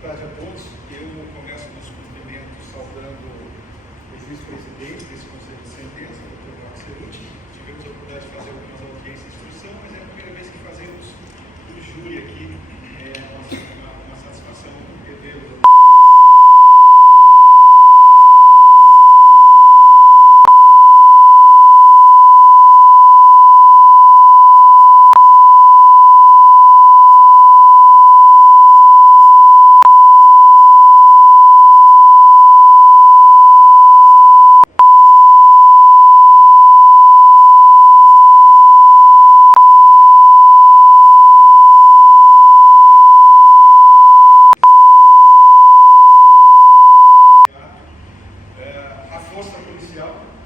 tarde a todos. Eu começo nos cumprimentos saudando o juiz-presidente desse Conselho de Sentença, o Dr. Marcos Ceruti. Tivemos a oportunidade de fazer algumas audiências de instrução, mas é a primeira vez que fazemos o júri aqui. É uma satisfação revê-lo.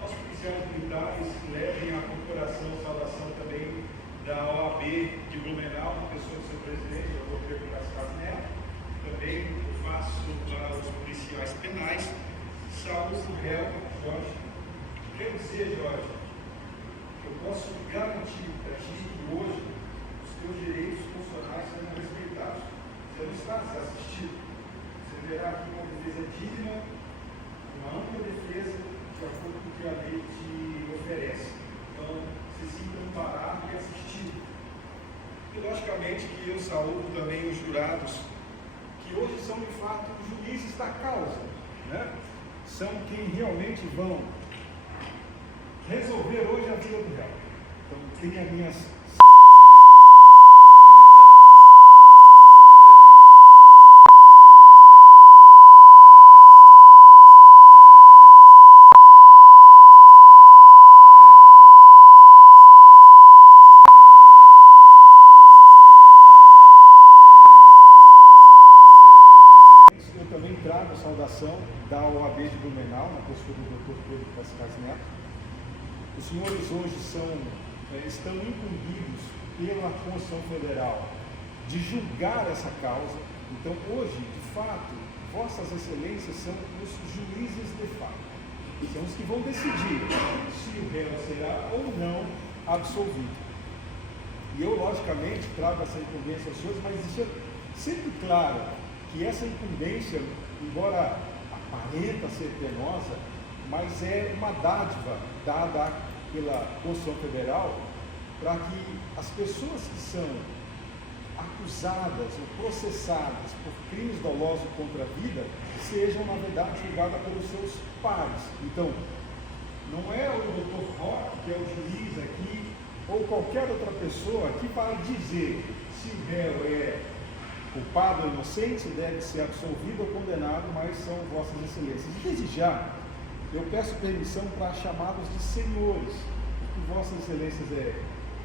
Aos policiais militares, levem a corporação, saudação também da OAB de Blumenau, na pessoa do seu presidente, o Dr. Pedro Pascal Neto. Também eu faço para os policiais penais, saúde o réu, Jorge. Quero dizer, Jorge, eu posso garantir para ti que hoje os teus direitos funcionais serão respeitados. Você não está a ser assistido. Você verá aqui uma defesa digna, uma ampla defesa, de acordo com o que a lei te oferece. Então, se sinta amparado e assistido. E, logicamente, que eu saúdo também os jurados, que hoje são, de fato, os juízes da causa, né? São quem realmente vão resolver hoje a vida do réu. Então, tem as minhas... Trago a saudação da OAB de Blumenau, na pessoa do Dr. Pedro Pascal Neto. Os senhores hoje estão incumbidos pela Constituição Federal de julgar essa causa. Então, hoje, de fato, vossas excelências são os juízes de fato. São os que vão decidir se o réu será ou não absolvido. E eu, logicamente, trago essa incumbência aos senhores, mas deixando sempre claro que essa incumbência, embora aparenta ser penosa, mas é uma dádiva dada pela Constituição Federal para que as pessoas que são acusadas ou processadas por crimes dolosos contra a vida sejam, na verdade, julgadas pelos seus pares. Então, não é o Dr. Roque, que é o juiz aqui, ou qualquer outra pessoa aqui para dizer se o réu é culpado ou inocente, deve ser absolvido ou condenado, mas são vossas excelências. E desde já, eu peço permissão para chamá-los de senhores, porque vossas excelências é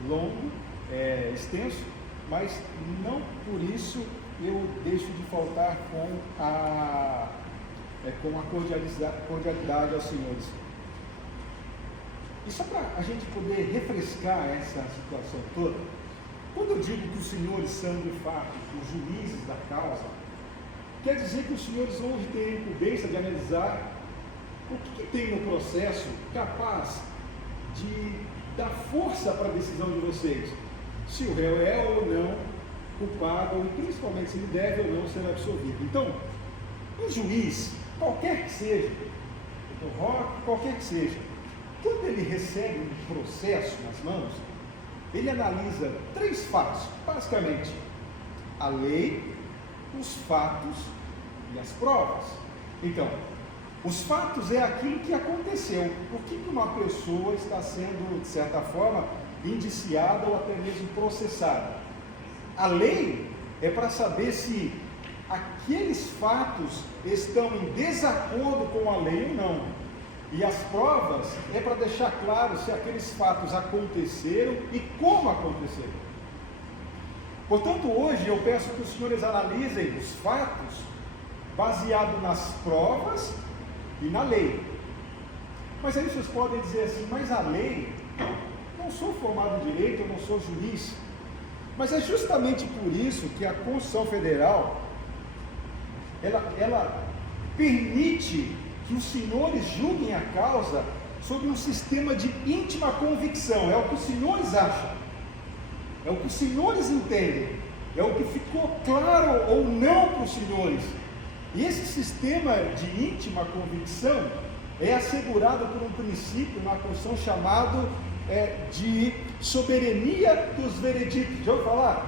longo, é extenso, mas não por isso eu deixo de faltar com a cordialidade aos senhores. E só para a gente poder refrescar essa situação toda, quando eu digo que os senhores são, de fato, os juízes da causa, quer dizer que os senhores hoje têm a incumbência de analisar o que tem no processo capaz de dar força para a decisão de vocês, se o réu é ou não culpado, e principalmente se ele deve ou não ser absolvido. Então, um juiz, qualquer que seja, Dr. Roque, qualquer que seja, quando ele recebe um processo nas mãos, ele analisa 3 fatos, basicamente: a lei, os fatos e as provas. Então, os fatos é aquilo que aconteceu. Por que uma pessoa está sendo, de certa forma, indiciada ou até mesmo processada? A lei é para saber se aqueles fatos estão em desacordo com a lei ou não. E as provas é para deixar claro se aqueles fatos aconteceram e como aconteceram. Portanto, hoje eu peço que os senhores analisem os fatos baseado nas provas e na lei. Mas aí vocês podem dizer assim, mas a lei, não sou formado em direito, eu não sou juiz. Mas é justamente por isso que a Constituição Federal, ela permite que os senhores julguem a causa sob um sistema de íntima convicção. É o que os senhores acham, é o que os senhores entendem. é o que ficou claro ou não para os senhores. E esse sistema de íntima convicção é assegurado por um princípio na Constituição chamado de soberania dos vereditos. Já ouviu falar?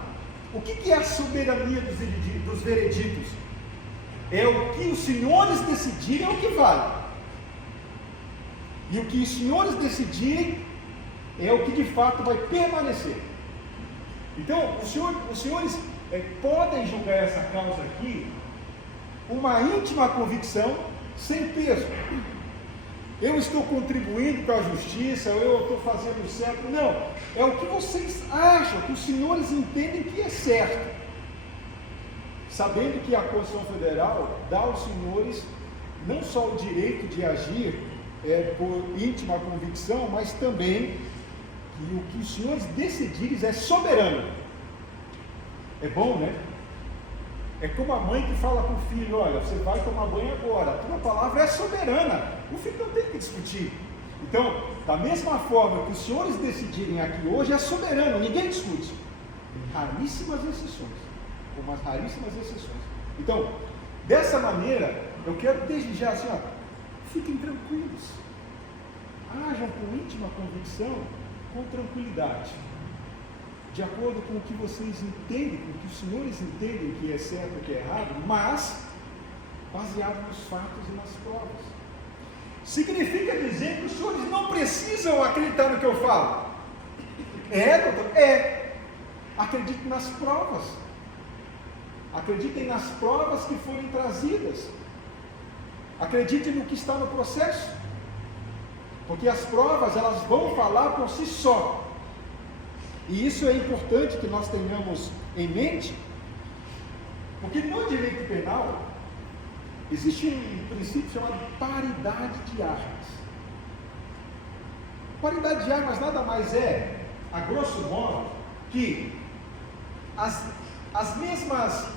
O que é a soberania dos vereditos? É o que os senhores decidirem, é o que vale. E o que os senhores decidirem é o que de fato vai permanecer. Então, os senhores podem julgar essa causa aqui uma íntima convicção, sem peso. Eu estou contribuindo para a justiça, eu estou fazendo certo. Não, é o que vocês acham, que os senhores entendem que é certo. Sabendo que a Constituição Federal dá aos senhores não só o direito de agir por íntima convicção, mas também que o que os senhores decidirem é soberano. É bom, né? É como a mãe que fala para o filho: olha, você vai tomar banho agora, a tua palavra é soberana, o filho não tem que discutir. Então, da mesma forma que os senhores decidirem aqui hoje, é soberano, ninguém discute. Tem raríssimas exceções, com umas raríssimas exceções. Então, dessa maneira, eu quero desde já assim, fiquem tranquilos, ajam com íntima convicção, com tranquilidade, de acordo com o que vocês entendem, com o que os senhores entendem que é certo e que é errado, mas baseado nos fatos e nas provas. Significa dizer que os senhores não precisam acreditar no que eu falo. Doutor? Acreditem nas provas. Acreditem nas provas que forem trazidas. Acreditem no que está no processo. Porque as provas, elas vão falar por si só. E isso é importante que nós tenhamos em mente, porque no direito penal existe um princípio chamado paridade de armas. Paridade de armas nada mais é, a grosso modo, que as mesmas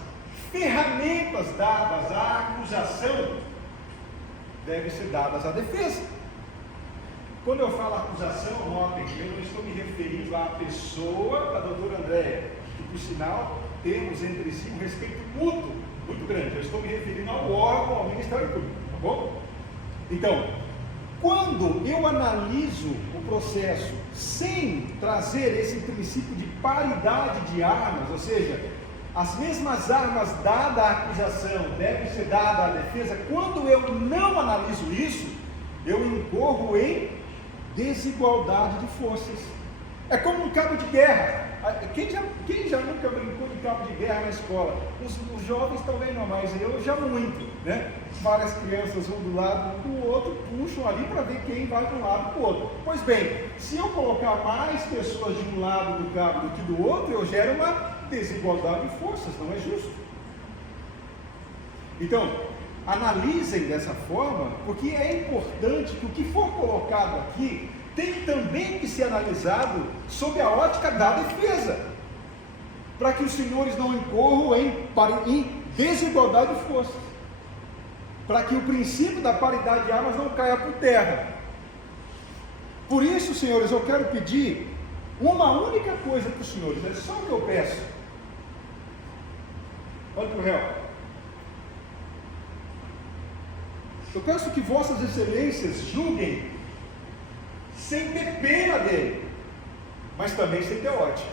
ferramentas dadas à acusação devem ser dadas à defesa. Quando eu falo acusação, notem que eu não estou me referindo à pessoa da doutora Andréia, que por sinal temos entre si um respeito mútuo muito grande. Eu estou me referindo ao órgão, ao Ministério Público, tá bom? Então, quando eu analiso o processo sem trazer esse princípio de paridade de armas, ou seja, as mesmas armas dadas à acusação devem ser dadas à defesa, quando eu não analiso isso, eu incorro em desigualdade de forças. É como um cabo de guerra. Quem já nunca brincou de cabo de guerra na escola? Os jovens talvez não, mas eu já muito, né? Várias crianças vão do lado do outro, puxam ali para ver quem vai de um lado para o outro. Pois bem, se eu colocar mais pessoas de um lado do cabo do que do outro, eu gero uma desigualdade de forças, não é justo. Então, analisem dessa forma, porque é importante que o que for colocado aqui tem também que ser analisado sob a ótica da defesa, para que os senhores não incorram em desigualdade de forças, para que o princípio da paridade de armas não caia por terra. Por isso, senhores, eu quero pedir uma única coisa para os senhores, é só o que eu peço. Olha para o réu. Eu peço que vossas excelências julguem sem ter pena dele, mas também sem ter ódio.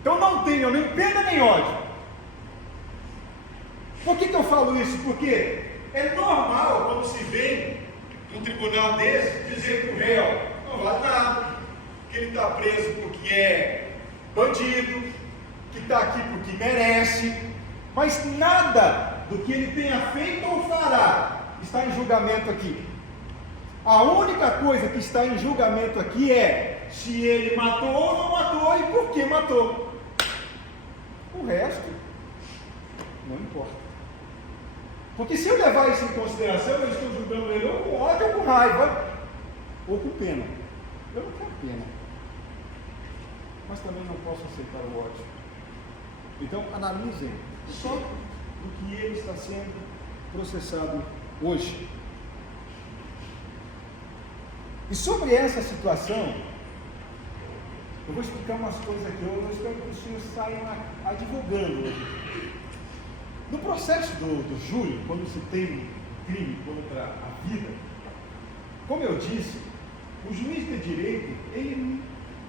Então não tenham nem pena nem ódio. Por que eu falo isso? Porque é normal quando se vem um tribunal desse dizer para o réu, não vale nada, que ele está preso porque é bandido, que está aqui porque merece, mas nada do que ele tenha feito ou fará está em julgamento aqui. A única coisa que está em julgamento aqui é se ele matou ou não matou e por que matou. O resto não importa. Porque se eu levar isso em consideração, eu estou julgando ele ou com ódio ou com raiva ou com pena. Eu não quero pena, mas também não posso aceitar o ódio. Então analisem só do que ele está sendo processado hoje. E sobre essa situação, Eu vou explicar umas coisas aqui, eu espero que os senhores saiam advogando hoje. No processo do júri, quando se tem um crime contra a vida, como eu disse, o juiz de direito, ele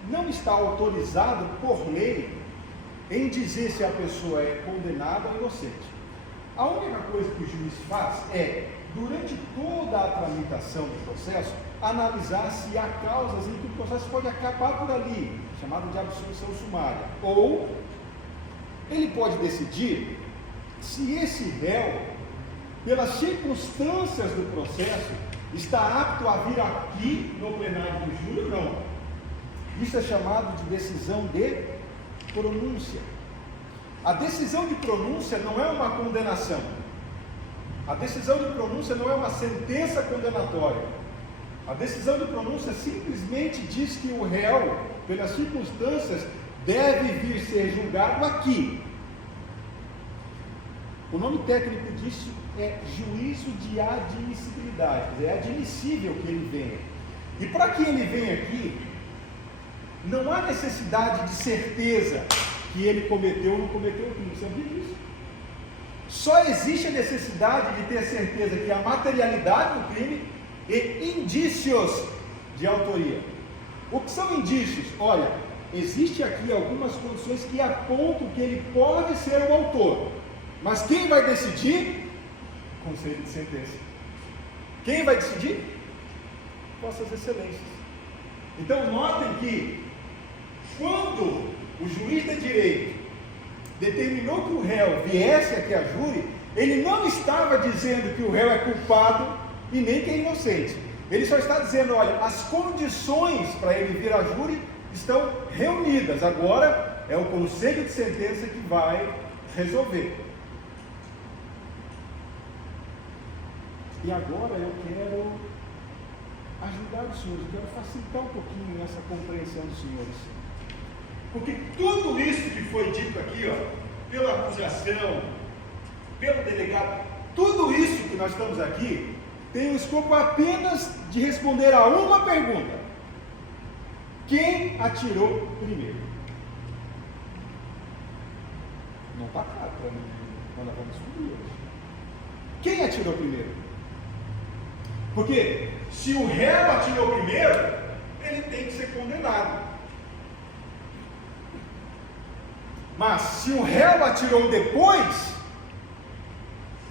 não está autorizado por lei em dizer se a pessoa é condenada ou inocente. A única coisa que o juiz faz é, durante toda a tramitação do processo, analisar se há causas em que o processo pode acabar por ali, chamado de absolução sumária. Ou ele pode decidir se esse réu, pelas circunstâncias do processo, está apto a vir aqui no plenário do júri ou não. Isso é chamado de decisão de pronúncia. A decisão de pronúncia não é uma condenação. A decisão de pronúncia não é uma sentença condenatória. A decisão de pronúncia simplesmente diz que o réu, pelas circunstâncias, deve vir ser julgado aqui. O nome técnico disso é juízo de admissibilidade, quer dizer, é admissível que ele venha. E para que ele venha aqui, não há necessidade de certeza que ele cometeu ou não cometeu o crime, sabia disso? Só existe a necessidade de ter certeza que há materialidade do crime e indícios de autoria. O que são indícios? Olha, existe aqui algumas condições que apontam que ele pode ser o autor, mas quem vai decidir? Conselho de sentença. Quem vai decidir? Vossas Excelências. Então notem que quando o juiz de direito determinou que o réu viesse aqui a júri, ele não estava dizendo que o réu é culpado e nem que é inocente. Ele só está dizendo, olha, as condições para ele vir a júri estão reunidas. Agora é o conselho de sentença que vai resolver. E agora eu quero ajudar os senhores, eu quero facilitar um pouquinho essa compreensão dos senhores. Porque tudo isso que foi dito aqui, pela acusação, pelo delegado, tudo isso que nós estamos aqui, tem o escopo apenas de responder a uma pergunta: quem atirou primeiro? Não está claro para mim, nós vamos descobrir hoje. Quem atirou primeiro? Porque se o réu atirou primeiro, ele tem que ser condenado. Mas se o réu atirou depois,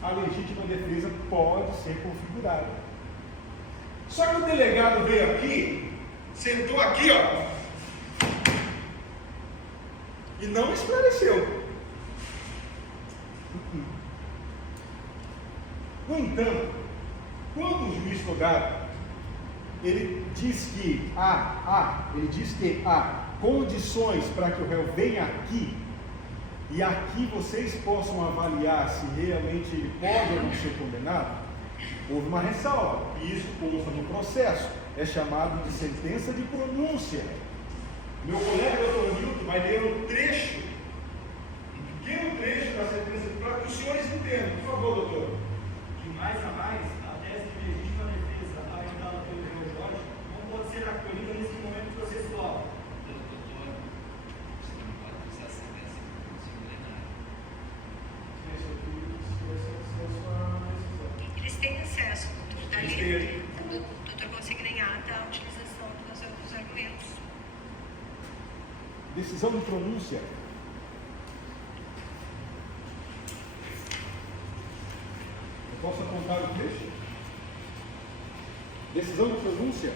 a legítima defesa pode ser configurada. Só que o delegado veio aqui, sentou aqui, e não esclareceu. No entanto, quando o juiz Togaro, ele diz que há condições para que o réu venha aqui, e aqui vocês possam avaliar se realmente ele pode ou não ser condenado, houve uma ressalva, e isso consta no processo, é chamado de sentença de pronúncia. Meu colega doutor Nilton vai ler um trecho, um pequeno trecho da sentença, para que os senhores entendam, por favor, doutor. De mais a mais, a tese de legítima defesa apresentada pelo réu Jorge não pode ser acolhida nesse momento processual. Eles têm acesso, doutor, está ali, o doutor consiga em ata a utilização dos argumentos. Decisão de pronúncia. Eu posso apontar o trecho? Decisão de pronúncia.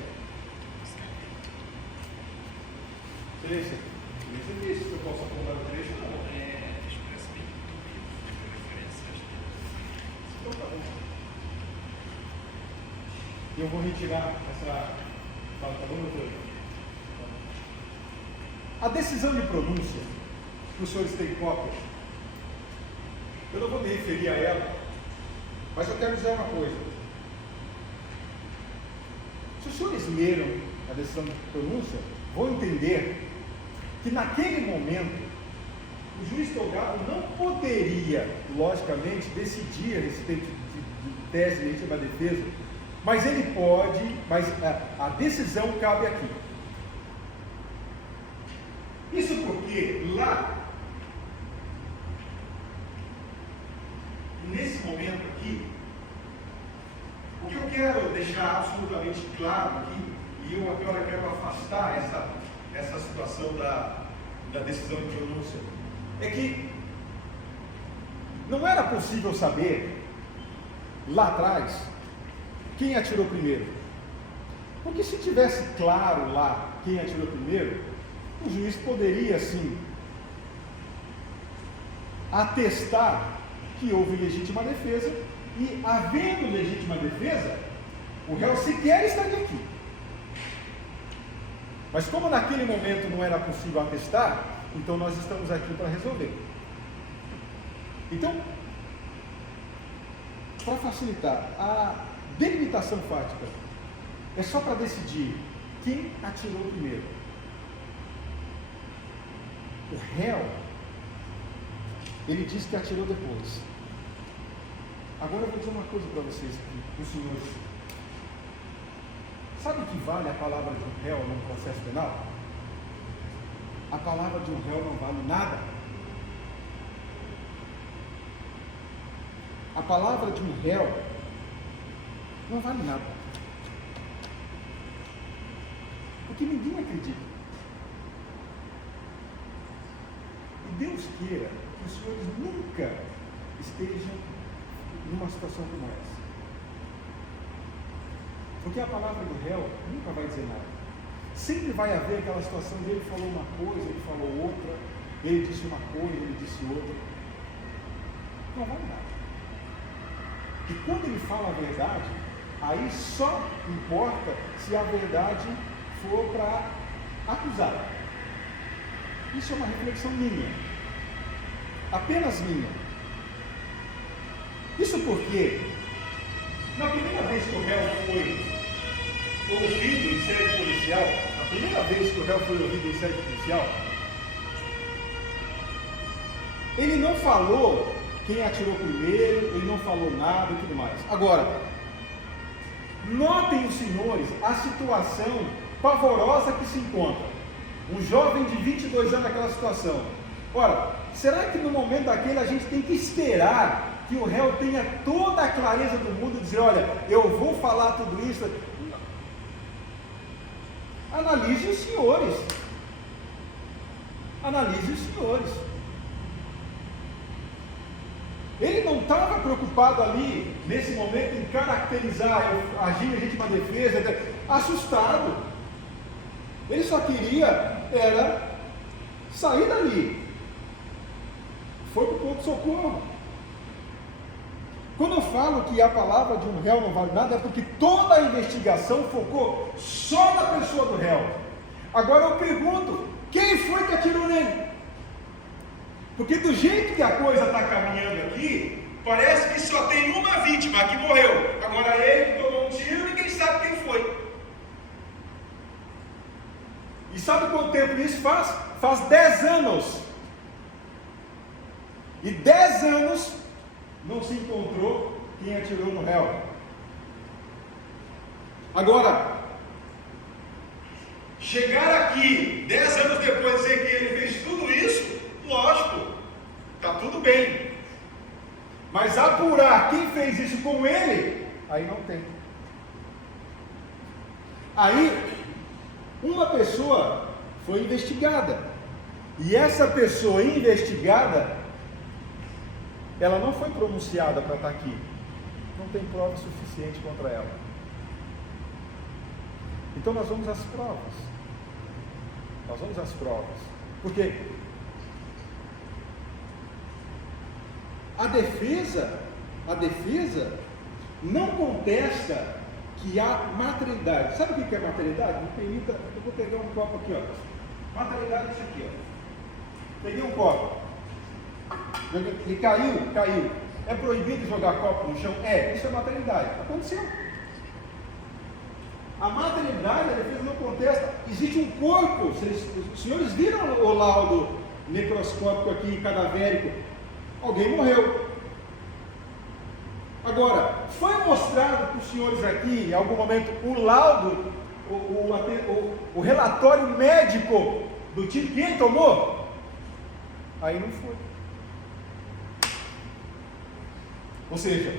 Excelência, você disse que eu posso apontar o trecho ou não? Então tá bom. Eu vou retirar essa. Tá bom, doutor? A decisão de pronúncia, que os senhores têm cópia, eu não vou me referir a ela, mas eu quero dizer uma coisa. Se os senhores leram a decisão de pronúncia, vão entender que naquele momento o juiz Togaro não poderia, logicamente, decidir a respeito de tese de legítima defesa, mas ele pode, mas a decisão cabe aqui. Isso porque lá, nesse momento aqui, o que eu quero deixar absolutamente claro aqui, e eu agora quero afastar essa situação da decisão de renúncia, é que não era possível saber, lá atrás, quem atirou primeiro. Porque se tivesse claro lá quem atirou primeiro, o juiz poderia, sim, atestar que houve legítima defesa, e, havendo legítima defesa, o réu sequer estaria aqui. Mas como naquele momento não era possível atestar, então nós estamos aqui para resolver. Então, para facilitar, a delimitação fática é só para decidir quem atirou primeiro. O réu, ele diz que atirou depois. Agora eu vou dizer uma coisa para vocês aqui, os senhores. Sabe o que vale a palavra de um réu num processo penal? A palavra de um réu não vale nada. A palavra de um réu não vale nada. Porque ninguém acredita. E Deus queira que os senhores nunca estejam numa situação como essa. Porque a palavra do réu nunca vai dizer nada. Sempre vai haver aquela situação de ele falou uma coisa, ele falou outra, ele disse uma coisa, ele disse outra. Não vale nada. E quando ele fala a verdade, aí só importa se a verdade for para acusar. Isso é uma reflexão minha. Apenas minha. Isso porque, na primeira vez que o réu foi ouvido em sede policial, ele não falou quem atirou primeiro, ele não falou nada e tudo mais. Agora, notem os senhores a situação pavorosa que se encontra. Um jovem de 22 anos naquela situação. Ora, será que no momento daquele a gente tem que esperar que o réu tenha toda a clareza do mundo e dizer, olha, eu vou falar tudo isso? Analise os senhores. Analise os senhores. Ele não estava preocupado ali, nesse momento, em caracterizar, agir em legítima defesa, assustado. Ele só queria, era sair dali. Foi para o ponto de socorro. Quando eu falo que a palavra de um réu não vale nada, é porque toda a investigação focou só na pessoa do réu. Agora eu pergunto, quem foi que atirou nele? Porque do jeito que a coisa está caminhando aqui, parece que só tem uma vítima que morreu. Agora ele tomou um tiro e ninguém sabe quem foi. E sabe quanto tempo isso faz? Faz 10 anos. E 10 anos não se encontrou quem atirou no réu. Agora, chegar aqui 10 anos depois e dizer que ele fez tudo isso, lógico, está tudo bem. Mas apurar quem fez isso com ele, aí não tem. Aí, uma pessoa foi investigada. E essa pessoa investigada, ela não foi pronunciada para estar aqui. Não tem prova suficiente contra ela. Então nós vamos às provas. Nós vamos às provas. Porque a defesa não contesta que há materialidade. Sabe o que é materialidade? Me permita, eu vou pegar um copo aqui, ó. Materialidade é isso aqui, ó. Peguei um copo. Ele caiu. É proibido jogar copo no chão? Isso é materialidade. Aconteceu. A materialidade, a defesa não contesta. Existe um corpo. Os senhores viram o laudo necroscópico aqui, cadavérico? Alguém morreu. Agora, foi mostrado para os senhores aqui, em algum momento, o laudo, o relatório médico do tiro que ele tomou? Aí não foi. Ou seja,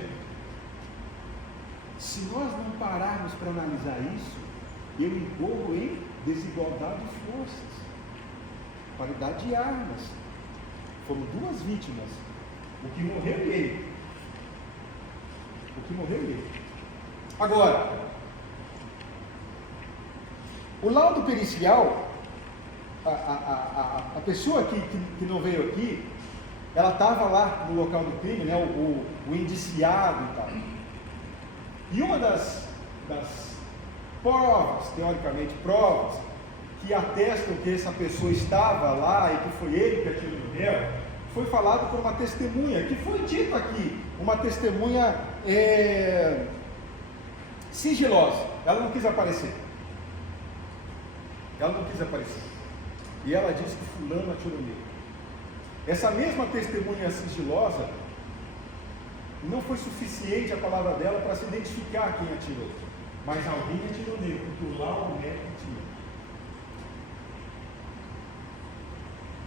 se nós não pararmos para analisar isso, eu incorro em desigualdade de forças, paridade de armas. Foram duas vítimas, o que morreu e ele. O que morreu e ele. Agora, o laudo pericial, a pessoa que não veio aqui, ela estava lá no local do crime, né, o indiciado e tal. E uma das provas, teoricamente provas, que atestam que essa pessoa estava lá e que foi ele que atirou no réu, foi falado por uma testemunha, que foi dito aqui, uma testemunha sigilosa. Ela não quis aparecer. Ela não quis aparecer. E ela disse que fulano atirou nele. Essa mesma testemunha sigilosa, não foi suficiente a palavra dela para se identificar quem atirou. Mas alguém atirou nele, porque o laudo médico tinha.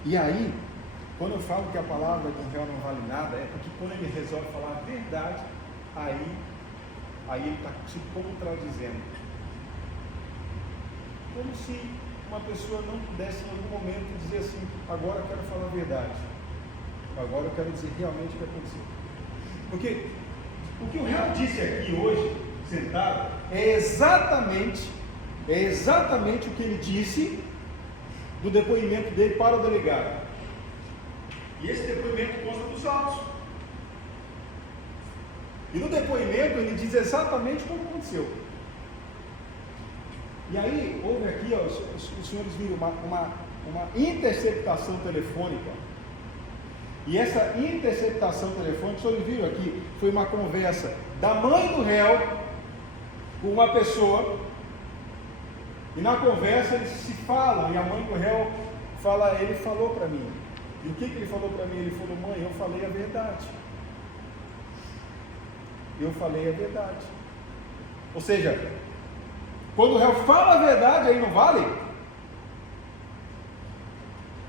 E aí, quando eu falo que a palavra do réu não vale nada, é porque quando ele resolve falar a verdade, aí ele está se contradizendo. Como se uma pessoa não pudesse em algum momento dizer assim, agora eu quero falar a verdade. Agora eu quero dizer realmente o que aconteceu. Porque o que o réu disse aqui hoje, sentado, é exatamente o que ele disse do depoimento dele para o delegado. E esse depoimento consta dos autos. E no depoimento ele diz exatamente como aconteceu. E aí, houve aqui, ó, os senhores viram uma interceptação telefônica. E essa interceptação telefônica, os senhores viram aqui, foi uma conversa da mãe do réu com uma pessoa. E na conversa eles se falam, e a mãe do réu fala, ele falou para mim. E o que ele falou para mim? Ele falou, mãe, eu falei a verdade. Eu falei a verdade. Ou seja, quando o réu fala a verdade, aí não vale?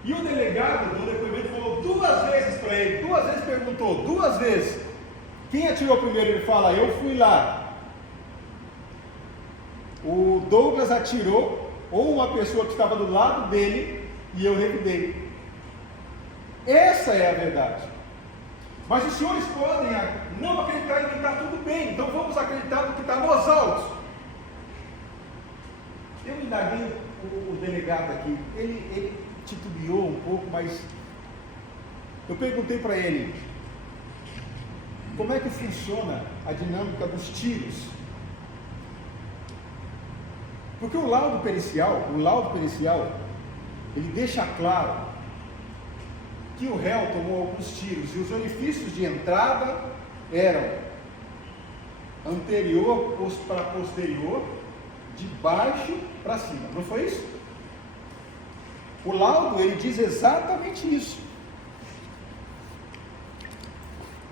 E o delegado do depoimento falou duas vezes para ele, duas vezes perguntou, duas vezes. Quem atirou primeiro? Ele fala, eu fui lá. O Douglas atirou, ou uma pessoa que estava do lado dele, e eu revidei. Essa é a verdade. Mas os senhores podem não acreditar em que está tudo bem, então vamos acreditar no que está nos autos. Eu indaguei o delegado aqui, ele titubeou um pouco, mas eu perguntei para ele, como é que funciona a dinâmica dos tiros? Porque o laudo pericial, ele deixa claro que o réu tomou alguns tiros, e os orifícios de entrada eram anterior para posterior, de baixo para cima, não foi isso? O laudo, ele diz exatamente isso.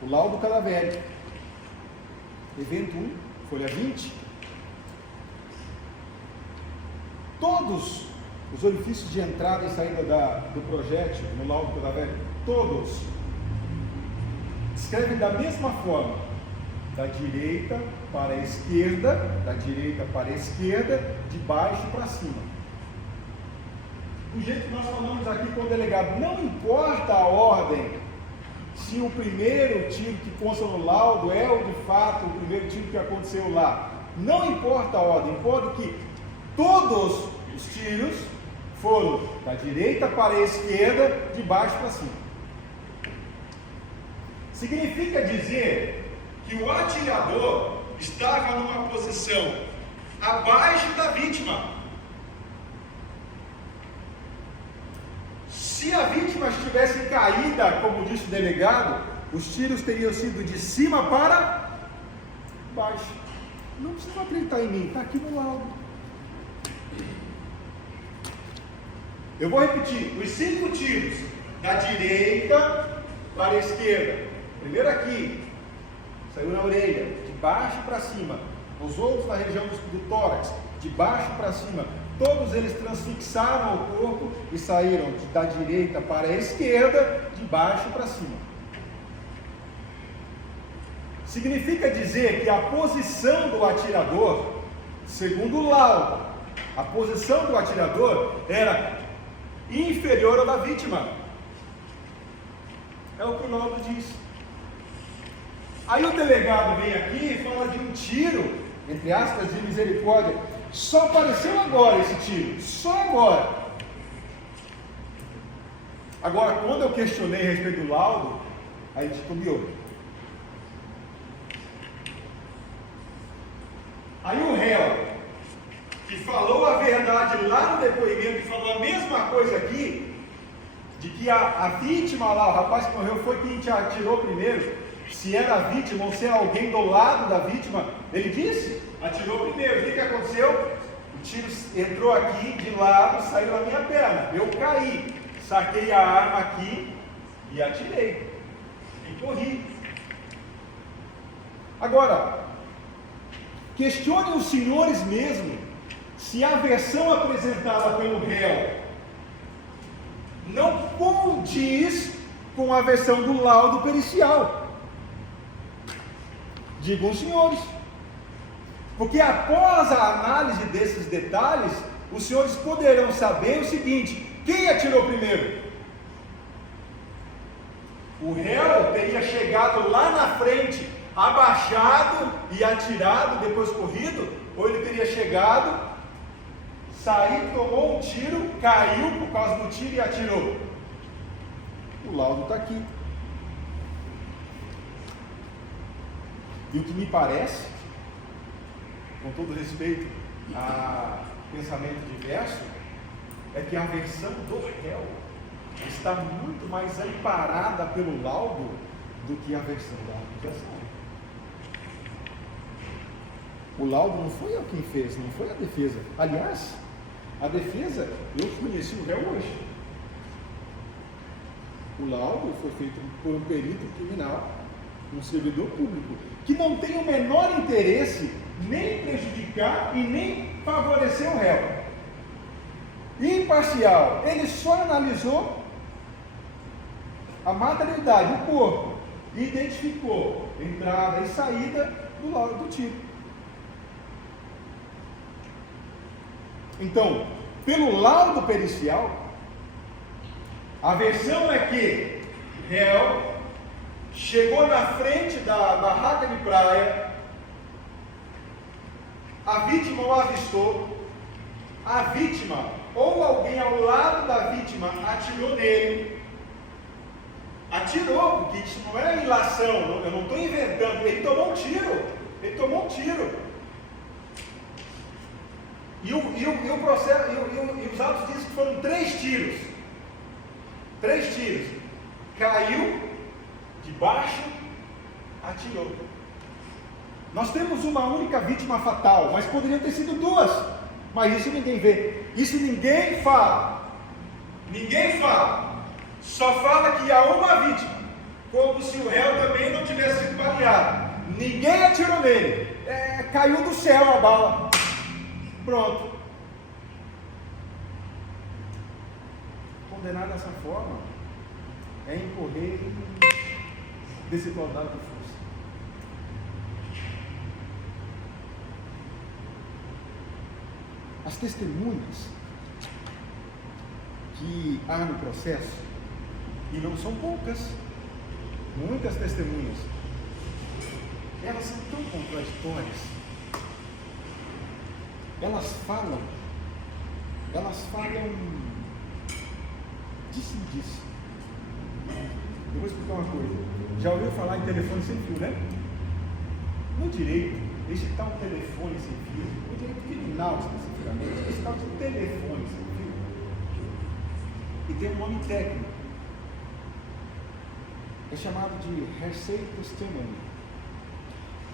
O laudo cadavérico, evento 1, folha 20, todos os orifícios de entrada e saída do projétil no laudo cadavérico, todos escrevem da mesma forma, da direita para a esquerda, de baixo para cima. Do jeito que nós falamos aqui com o delegado, não importa a ordem, se o primeiro tiro que consta no laudo é o de fato o primeiro tiro que aconteceu lá, não importa a ordem, importa que todos os tiros foram da direita para a esquerda, de baixo para cima. Significa dizer que o atirador estava numa posição abaixo da vítima. Se a vítima estivesse caída, como disse o delegado, os tiros teriam sido de cima para baixo. Não precisa acreditar em mim, está aqui no laudo. Eu vou repetir, os 5 tiros da direita para a esquerda. Primeiro aqui, saiu na orelha, de baixo para cima. Os outros na região do tórax, de baixo para cima. todos eles transfixaram o corpo e saíram da direita para a esquerda, de baixo para cima. Significa dizer que a posição do atirador, segundo o laudo, a posição do atirador era inferior à da vítima. É o que o laudo diz. Aí o delegado vem aqui e fala de um tiro, entre aspas, de misericórdia. Só apareceu agora esse tiro, só agora. Agora, quando eu questionei a respeito do laudo, aí descobriu. Aí o réu, que falou a verdade lá no depoimento, que falou a mesma coisa aqui, de que a vítima lá, o rapaz que morreu, foi quem te atirou primeiro. Se era a vítima ou se era alguém do lado da vítima, ele disse, atirou primeiro. O que aconteceu? O tiro entrou aqui de lado, saiu na minha perna. Eu caí, saquei a arma aqui e atirei. E corri. Agora, questione os senhores mesmo se a versão apresentada pelo réu não condiz com a versão do laudo pericial. Digam os senhores, porque após a análise desses detalhes, os senhores poderão saber o seguinte: quem atirou primeiro? O réu teria chegado lá na frente, abaixado e atirado, depois corrido, ou ele teria chegado, saiu, tomou um tiro, caiu por causa do tiro e atirou? O laudo está aqui. E o que me parece, com todo respeito a pensamento diverso, é que a versão do réu está muito mais amparada pelo laudo do que a versão da acusação. O laudo não foi eu quem fez, não foi a defesa. Aliás, a defesa, eu conheci o réu hoje. O laudo foi feito por um perito criminal, um servidor público, que não tem o menor interesse nem prejudicar e nem favorecer o réu. Imparcial, ele só analisou a materialidade, o corpo, e identificou entrada e saída do tiro. Então, pelo laudo pericial, a versão é que o réu chegou na frente da barraca de praia, a vítima o avistou, a vítima ou alguém ao lado da vítima atirou nele. Atirou, porque isso não é ilação, eu não estou inventando, ele tomou um tiro. E o processo, e os autos dizem que foram 3 tiros. 3 tiros. Caiu de baixo, atirou. Nós temos uma única vítima fatal, mas poderiam ter sido 2. Mas isso ninguém vê. Isso ninguém fala. Ninguém fala. Só fala que há uma vítima, como se o réu também não tivesse sido baleado. Ninguém atirou nele. Caiu do céu a bala. Pronto. Condenar dessa forma é incorrer em desigualdade de força. As testemunhas que há no processo, e não são poucas, muitas testemunhas, elas são tão contraditórias. Elas falam, disse. Eu vou explicar uma coisa. Já ouviu falar em telefone sem fio, né? No direito, esse tal telefone sem fio, no direito criminal especificamente, esse tal de telefone sem fio, e tem um nome técnico, é chamado de hearsay testimony.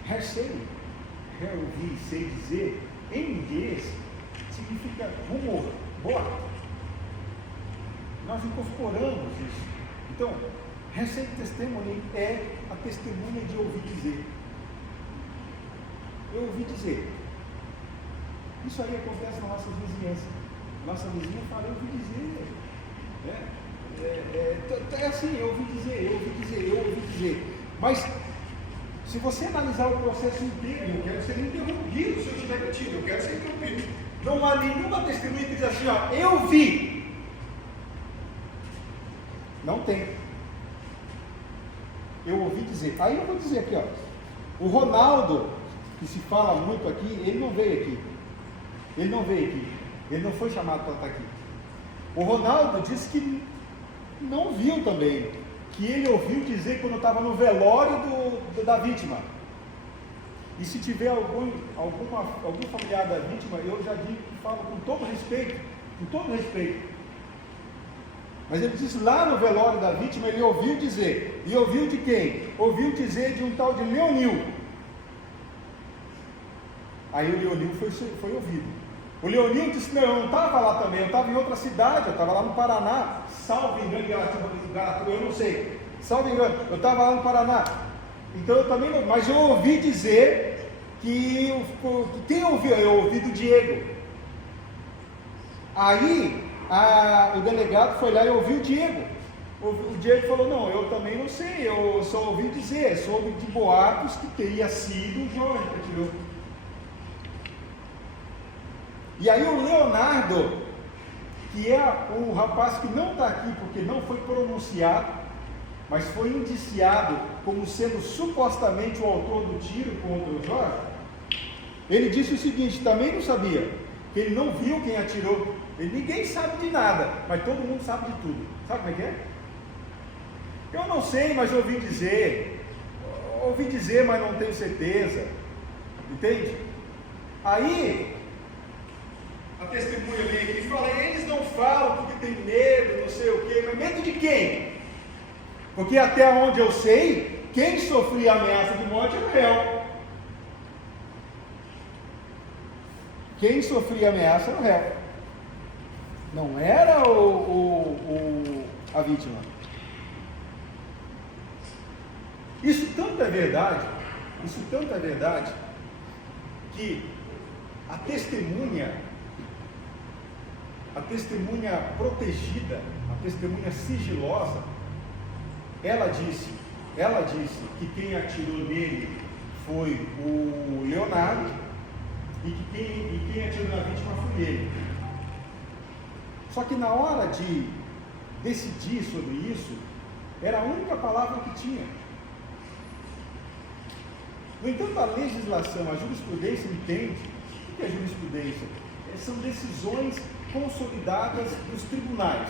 Hearsay, ouvir, sei dizer, em inglês, significa rumor, boato. Nós incorporamos isso. Então, hearsay testimony é a testemunha de ouvir dizer. Eu ouvi dizer. Isso aí acontece na nossa vizinhança. Nossa vizinha fala, eu ouvi dizer. É assim, eu ouvi dizer. Mas, se você analisar o processo inteiro, eu quero ser interrompido se eu estiver mentindo, eu quero ser interrompido. Não há nenhuma testemunha que diz assim, ó, eu vi. Não tem. Eu ouvi dizer. Aí eu vou dizer aqui, ó. O Ronaldo, que se fala muito aqui, ele não veio aqui. Ele não foi chamado para estar aqui. O Ronaldo disse que não viu também. Que ele ouviu dizer quando estava no velório da vítima. E se tiver algum familiar da vítima, eu já digo que falo com todo respeito. Mas ele disse lá no velório da vítima, ele ouviu dizer. E ouviu de quem? Ouviu dizer de um tal de Leonil. Aí o Leonil foi ouvido. O Leonil disse, não, eu não estava lá também, eu estava em outra cidade, eu estava lá no Paraná, salvo engano, eu não sei, salvo engano, eu estava lá no Paraná, então eu também não, mas eu ouvi dizer que quem ouviu? Eu ouvi do Diego. Aí o delegado foi lá e ouviu o Diego. O Diego falou, não, eu também não sei, eu só ouvi dizer, soube de boatos que teria sido o Jorge que atirou. E aí o Leonardo, que é o rapaz que não está aqui porque não foi pronunciado, mas foi indiciado como sendo supostamente o autor do tiro contra o Jorge, ele disse o seguinte, também não sabia, que ele não viu quem atirou, ninguém sabe de nada, mas todo mundo sabe de tudo. Sabe como é que é? Eu não sei, mas ouvi dizer, mas não tenho certeza, entende? Aí a testemunha vem aqui e fala, eles não falam porque tem medo, não sei o quê, mas medo de quem? Porque até onde eu sei, quem sofria ameaça de morte era o réu. Quem sofria ameaça era o réu. Não era a vítima. Isso tanto é verdade, que a testemunha protegida, a testemunha sigilosa, ela disse que quem atirou nele foi o Leonardo e quem atirou na vítima foi ele. Só que na hora de decidir sobre isso, era a única palavra que tinha. No entanto, a legislação, a jurisprudência entende. O que é jurisprudência? São decisões consolidadas dos tribunais.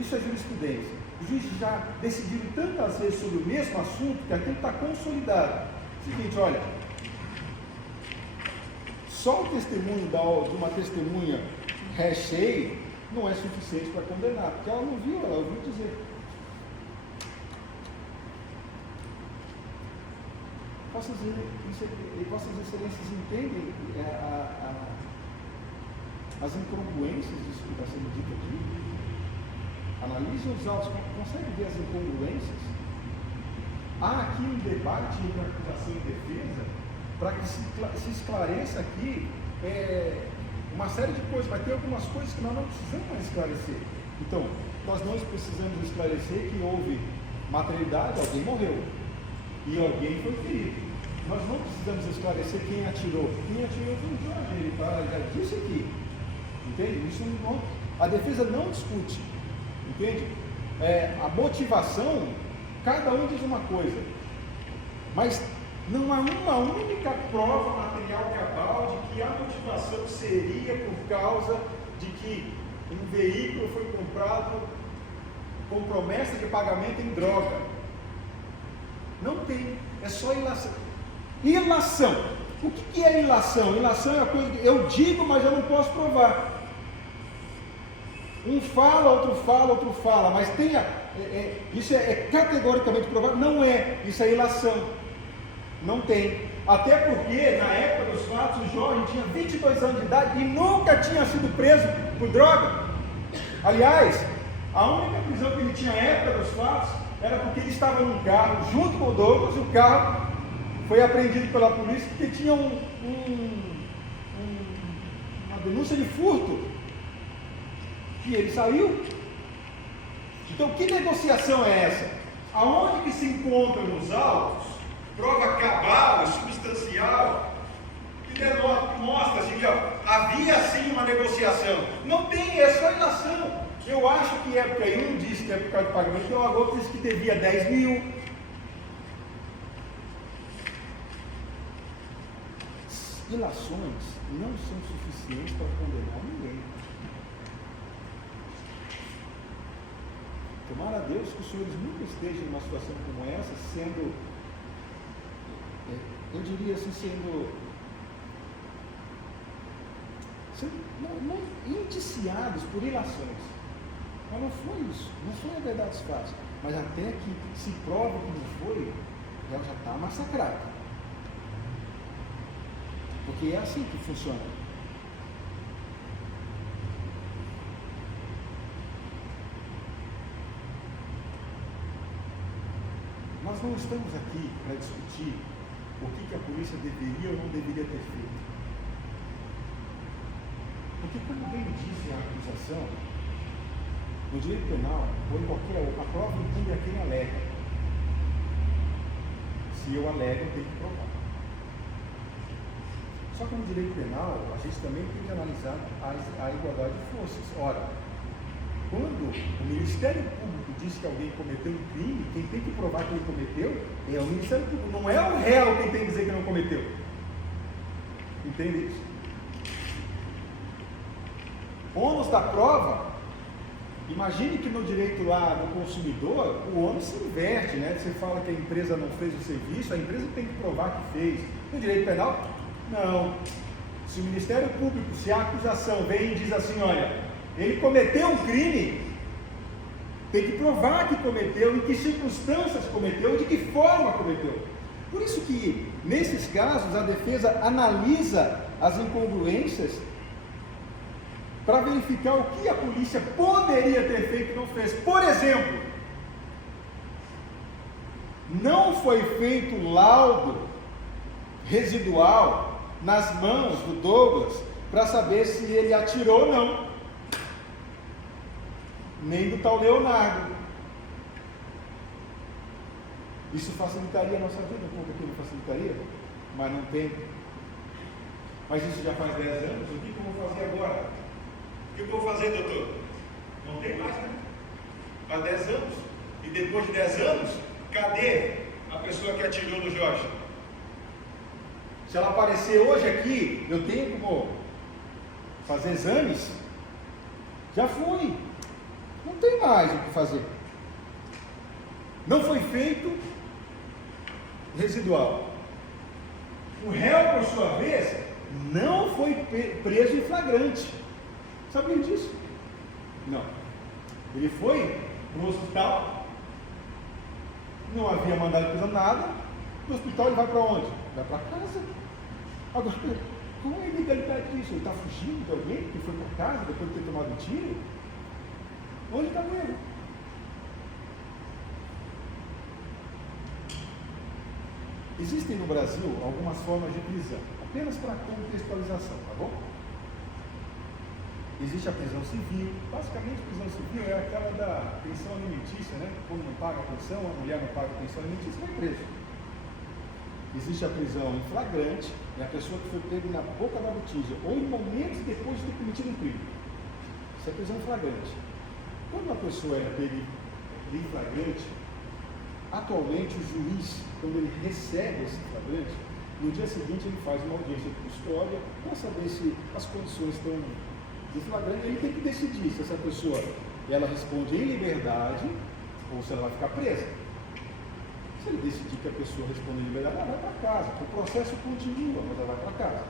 Isso é jurisprudência. Os juízes já decidiram tantas vezes sobre o mesmo assunto que aquilo está consolidado. Seguinte, olha, só o testemunho de uma testemunha recheio não é suficiente para condenar, porque ela não viu, ela ouviu dizer. Vossas Excelências entendem as incongruências disso que está sendo dito aqui? Analisem os autos, conseguem ver as incongruências? Há aqui um debate entre acusação e defesa para que se esclareça aqui uma série de coisas, mas tem algumas coisas que nós não precisamos mais esclarecer. Então, nós não precisamos esclarecer que houve materialidade, alguém morreu e alguém foi ferido. Nós não precisamos esclarecer quem atirou. Quem atirou foi o Jorge, ele já disse aqui. Entende? Isso não, a defesa não discute. Entende? A motivação, cada um diz uma coisa, mas não há uma única prova material cabal de que a motivação seria por causa de que um veículo foi comprado com promessa de pagamento em droga. Não tem, é só ilação. Ilação. O que é ilação? Ilação é a coisa que eu digo, mas eu não posso provar. Um fala, outro fala, mas isso é categoricamente provável? Não é, isso é ilação. Não tem. Até porque, na época dos fatos, o Jorge tinha 22 anos de idade e nunca tinha sido preso por droga. Aliás, a única prisão que ele tinha na época dos fatos era porque ele estava num carro junto com o Douglas, e o carro foi apreendido pela polícia porque tinha denúncia de furto. E ele saiu. Então, que negociação é essa? Aonde que se encontram nos autos prova cabal, substancial, que denota, que mostra assim, ó, havia sim uma negociação. Não tem, é só ilação. Eu acho que é porque aí um disse que é por causa do pagamento, e o outro disse que devia 10 mil. Ilações não são suficientes para condenar ninguém. Tomara a Deus que os senhores nunca estejam numa situação como essa, sendo, eu diria assim, não indiciados por ilações. Mas não foi isso, não foi a verdade dos fatos. Mas até que se prova que não foi, ela já está massacrada. Porque é assim que funciona. Nós não estamos aqui para discutir o que a polícia deveria ou não deveria ter feito. Porque, como bem disse a acusação, no direito penal, ou em qualquer outra, a prova inclui a quem alega. Se eu alego, eu tenho que provar. Só que no direito penal, a gente também tem que analisar a igualdade de forças. Ora, quando o Ministério Público diz que alguém cometeu um crime, quem tem que provar que ele cometeu é o Ministério Público, não é o réu quem tem que dizer que não cometeu. Entende isso? Ônus da prova, imagine que no direito lá do consumidor, o ônus se inverte, né? Você fala que a empresa não fez o serviço, a empresa tem que provar que fez. No direito penal, não. Se o Ministério Público, se a acusação vem e diz assim, olha, ele cometeu um crime, tem que provar que cometeu, em que circunstâncias cometeu, de que forma cometeu. Por isso que, nesses casos, a defesa analisa as incongruências para verificar o que a polícia poderia ter feito e não fez. Por exemplo, não foi feito laudo residual nas mãos do Douglas para saber se ele atirou ou não, nem do tal Leonardo. Isso facilitaria a nossa vida, um pouco aqui não facilitaria, mas não tem. Mas isso já faz 10 anos, o que eu vou fazer agora? O que eu vou fazer, doutor? Não tem mais, né? Faz 10 anos. E depois de 10 anos, cadê a pessoa que atirou no Jorge? Se ela aparecer hoje aqui, eu tenho como fazer exames? Já fui. Não tem mais o que fazer. Não foi feito residual. O réu, por sua vez, não foi preso em flagrante. Sabia disso? Não. Ele foi para o hospital, não havia mandado de prisão nada. No hospital ele vai para onde? Vai para casa. Agora, qual é a ilegalidade disso? Ele está fugindo de alguém que foi para casa depois de ter tomado um tiro? Onde está o erro? Existem no Brasil algumas formas de prisão, apenas para contextualização, tá bom? Existe a prisão civil. Basicamente, a prisão civil é aquela da pensão alimentícia, né? Quando não paga a pensão, a mulher não paga a pensão alimentícia, vai preso. Existe a prisão em flagrante, é a pessoa que foi pega na boca da botija, ou em momentos depois de ter cometido um crime. Isso é prisão em flagrante. Quando uma pessoa é pega em flagrante, atualmente o juiz, quando ele recebe esse flagrante, no dia seguinte ele faz uma audiência de custódia para saber se as condições estão de flagrante. Ele tem que decidir se essa pessoa ela responde em liberdade ou se ela vai ficar presa. Se ele decidir que a pessoa responde em liberdade, ela vai para casa. O processo continua, mas ela vai para casa.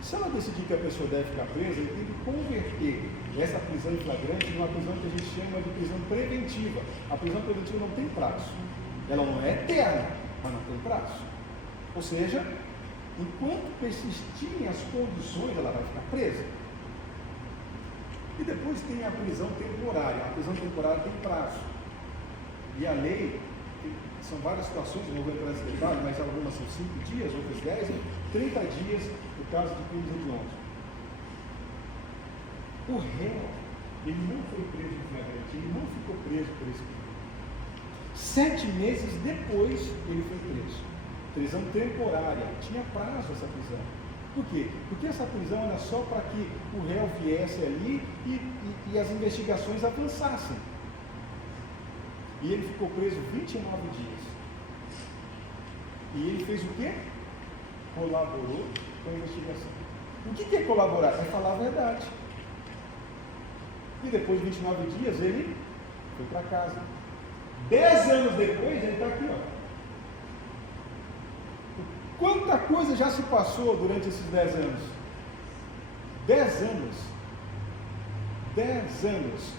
Se ela decidir que a pessoa deve ficar presa, ele tem que converter essa prisão em flagrante numa prisão que a gente chama de prisão preventiva. A prisão preventiva não tem prazo. Ela não é eterna, mas não tem prazo. Ou seja, enquanto persistirem as condições, ela vai ficar presa. E depois tem a prisão temporária. A prisão temporária tem prazo. E a lei, são várias situações, eu não vou entrar nesse detalhe, mas algumas são 5 dias, outras 10, 30 dias, no caso de crimes hediondos. O réu, ele não foi preso em flagrante, ele não ficou preso por esse crime. 7 meses depois ele foi preso. Prisão temporária, tinha prazo essa prisão. Por quê? Porque essa prisão era só para que o réu viesse ali e as investigações avançassem. E ele ficou preso 29 dias. E ele fez o quê? Colaborou com a investigação. O que é colaborar? É falar a verdade. E depois de 29 dias ele foi para casa. 10 anos depois ele está aqui, ó. Quanta coisa já se passou durante esses 10 anos? 10 anos. 10 anos.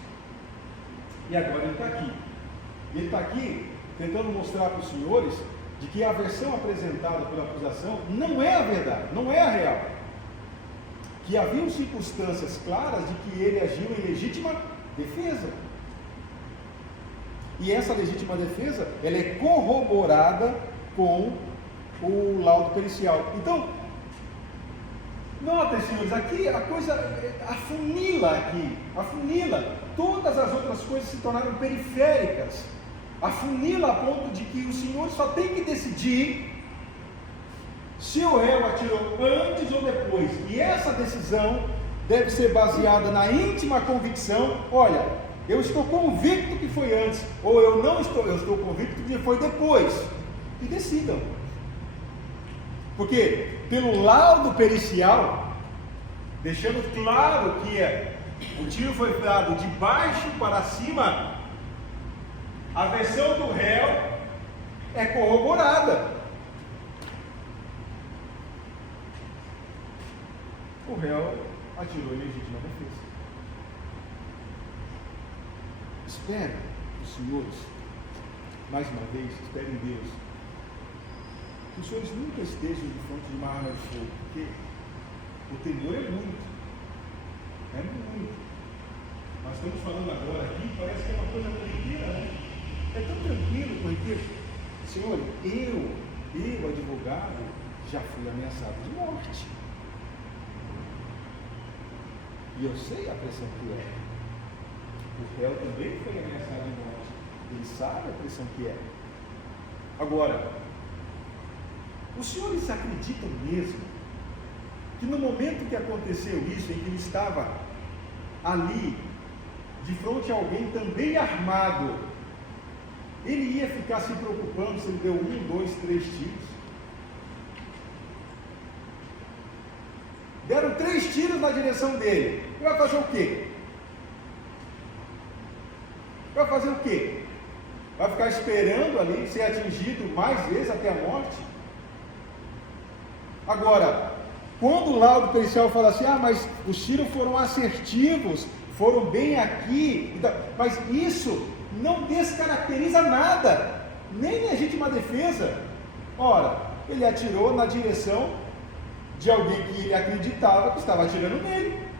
E agora ele está aqui. E ele está aqui tentando mostrar para os senhores de que a versão apresentada pela acusação não é a verdade, não é a real. Que haviam circunstâncias claras de que ele agiu em legítima defesa. E essa legítima defesa, ela é corroborada com o laudo pericial. Então, notem, senhores, aqui a coisa afunila todas as outras coisas se tornaram periféricas, afunila a ponto de que o senhor só tem que decidir se o réu atirou antes ou depois, e essa decisão deve ser baseada na íntima convicção: olha, eu estou convicto que foi antes, ou eu não estou, eu estou convicto que foi depois, e decidam. Porque pelo laudo pericial, deixando claro que o tiro foi dado de baixo para cima, a versão do réu é corroborada. O réu atirou em legítima defesa. Espero os senhores, mais uma vez, espero em Deus, que os senhores nunca estejam de frente de uma arma de fogo, porque o temor é muito. Nós estamos falando agora aqui, parece que é uma coisa corriqueira, né? É tão tranquilo, corriqueiro. Senhor, eu, advogado, já fui ameaçado de morte. E eu sei a pressão que é. O réu também foi ameaçado de morte. Ele sabe a pressão que é. Agora, os senhores acreditam mesmo que no momento que aconteceu isso, em que ele estava ali, de frente a alguém também armado, ele ia ficar se preocupando se ele deu 1, 2, 3 tiros? Deram 3 tiros na direção dele. Ele vai fazer o quê? Vai ficar esperando ali ser atingido mais vezes até a morte? Agora, quando o laudo pericial fala assim: mas os tiros foram assertivos, foram bem aqui, mas isso não descaracteriza nada, nem legítima defesa. Ora, ele atirou na direção de alguém que ele acreditava que estava atirando nele.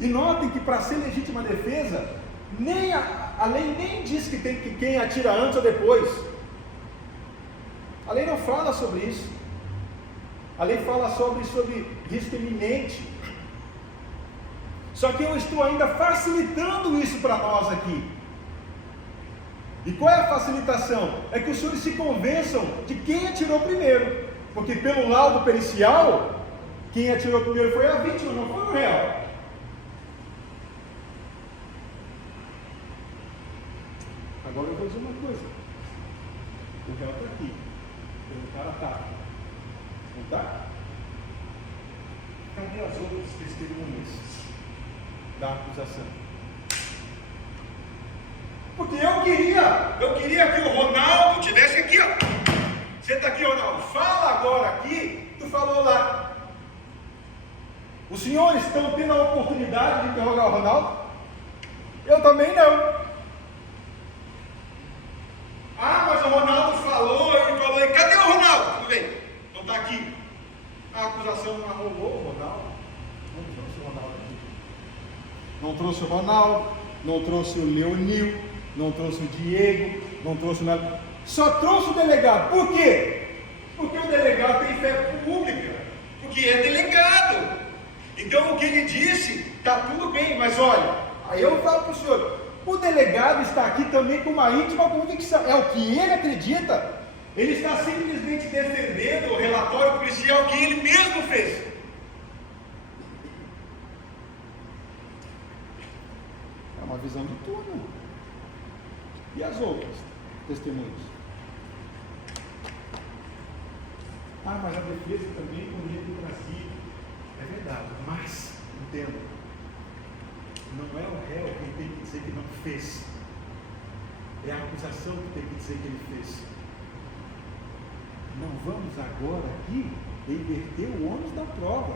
E notem que para ser legítima defesa, a lei nem diz que tem que quem atira antes ou depois. A lei não fala sobre isso. A lei fala sobre risco iminente. Só que eu estou ainda facilitando isso para nós aqui. E qual é a facilitação? É que os senhores se convençam de quem atirou primeiro. Porque pelo laudo pericial, quem atirou primeiro foi a vítima, não foi o réu. Agora eu vou dizer uma coisa. O réu está aqui. O cara está. Não está? Cadê as outras testemunhas da acusação? Porque eu queria que o Ronaldo tivesse aqui, ó. Você está aqui, Ronaldo, fala agora aqui, tu falou lá. Os senhores estão tendo a oportunidade de interrogar o Ronaldo? Eu também não. Mas o Ronaldo falou, e cadê o Ronaldo? Tudo bem, não está aqui. A acusação não arrolou o Ronaldo. Não trouxe o Ronaldo aqui. Não trouxe o Ronaldo, não trouxe o Leonil, não trouxe o Diego, não trouxe nada. Só trouxe o delegado. Por quê? Porque o delegado tem fé pública. Porque é delegado. Então o que ele disse, está tudo bem, mas olha, aí eu falo para o senhor, o delegado está aqui também com uma íntima convicção, é o que ele acredita, ele está simplesmente defendendo o relatório policial que ele mesmo fez. É uma visão de túnel. E as outras testemunhas? Ah, mas a defesa também poderia ter trazido. É verdade, mas, entenda, não é o réu quem tem que dizer que não fez. É a acusação que tem que dizer que ele fez. Não vamos agora aqui inverter o ônus da prova.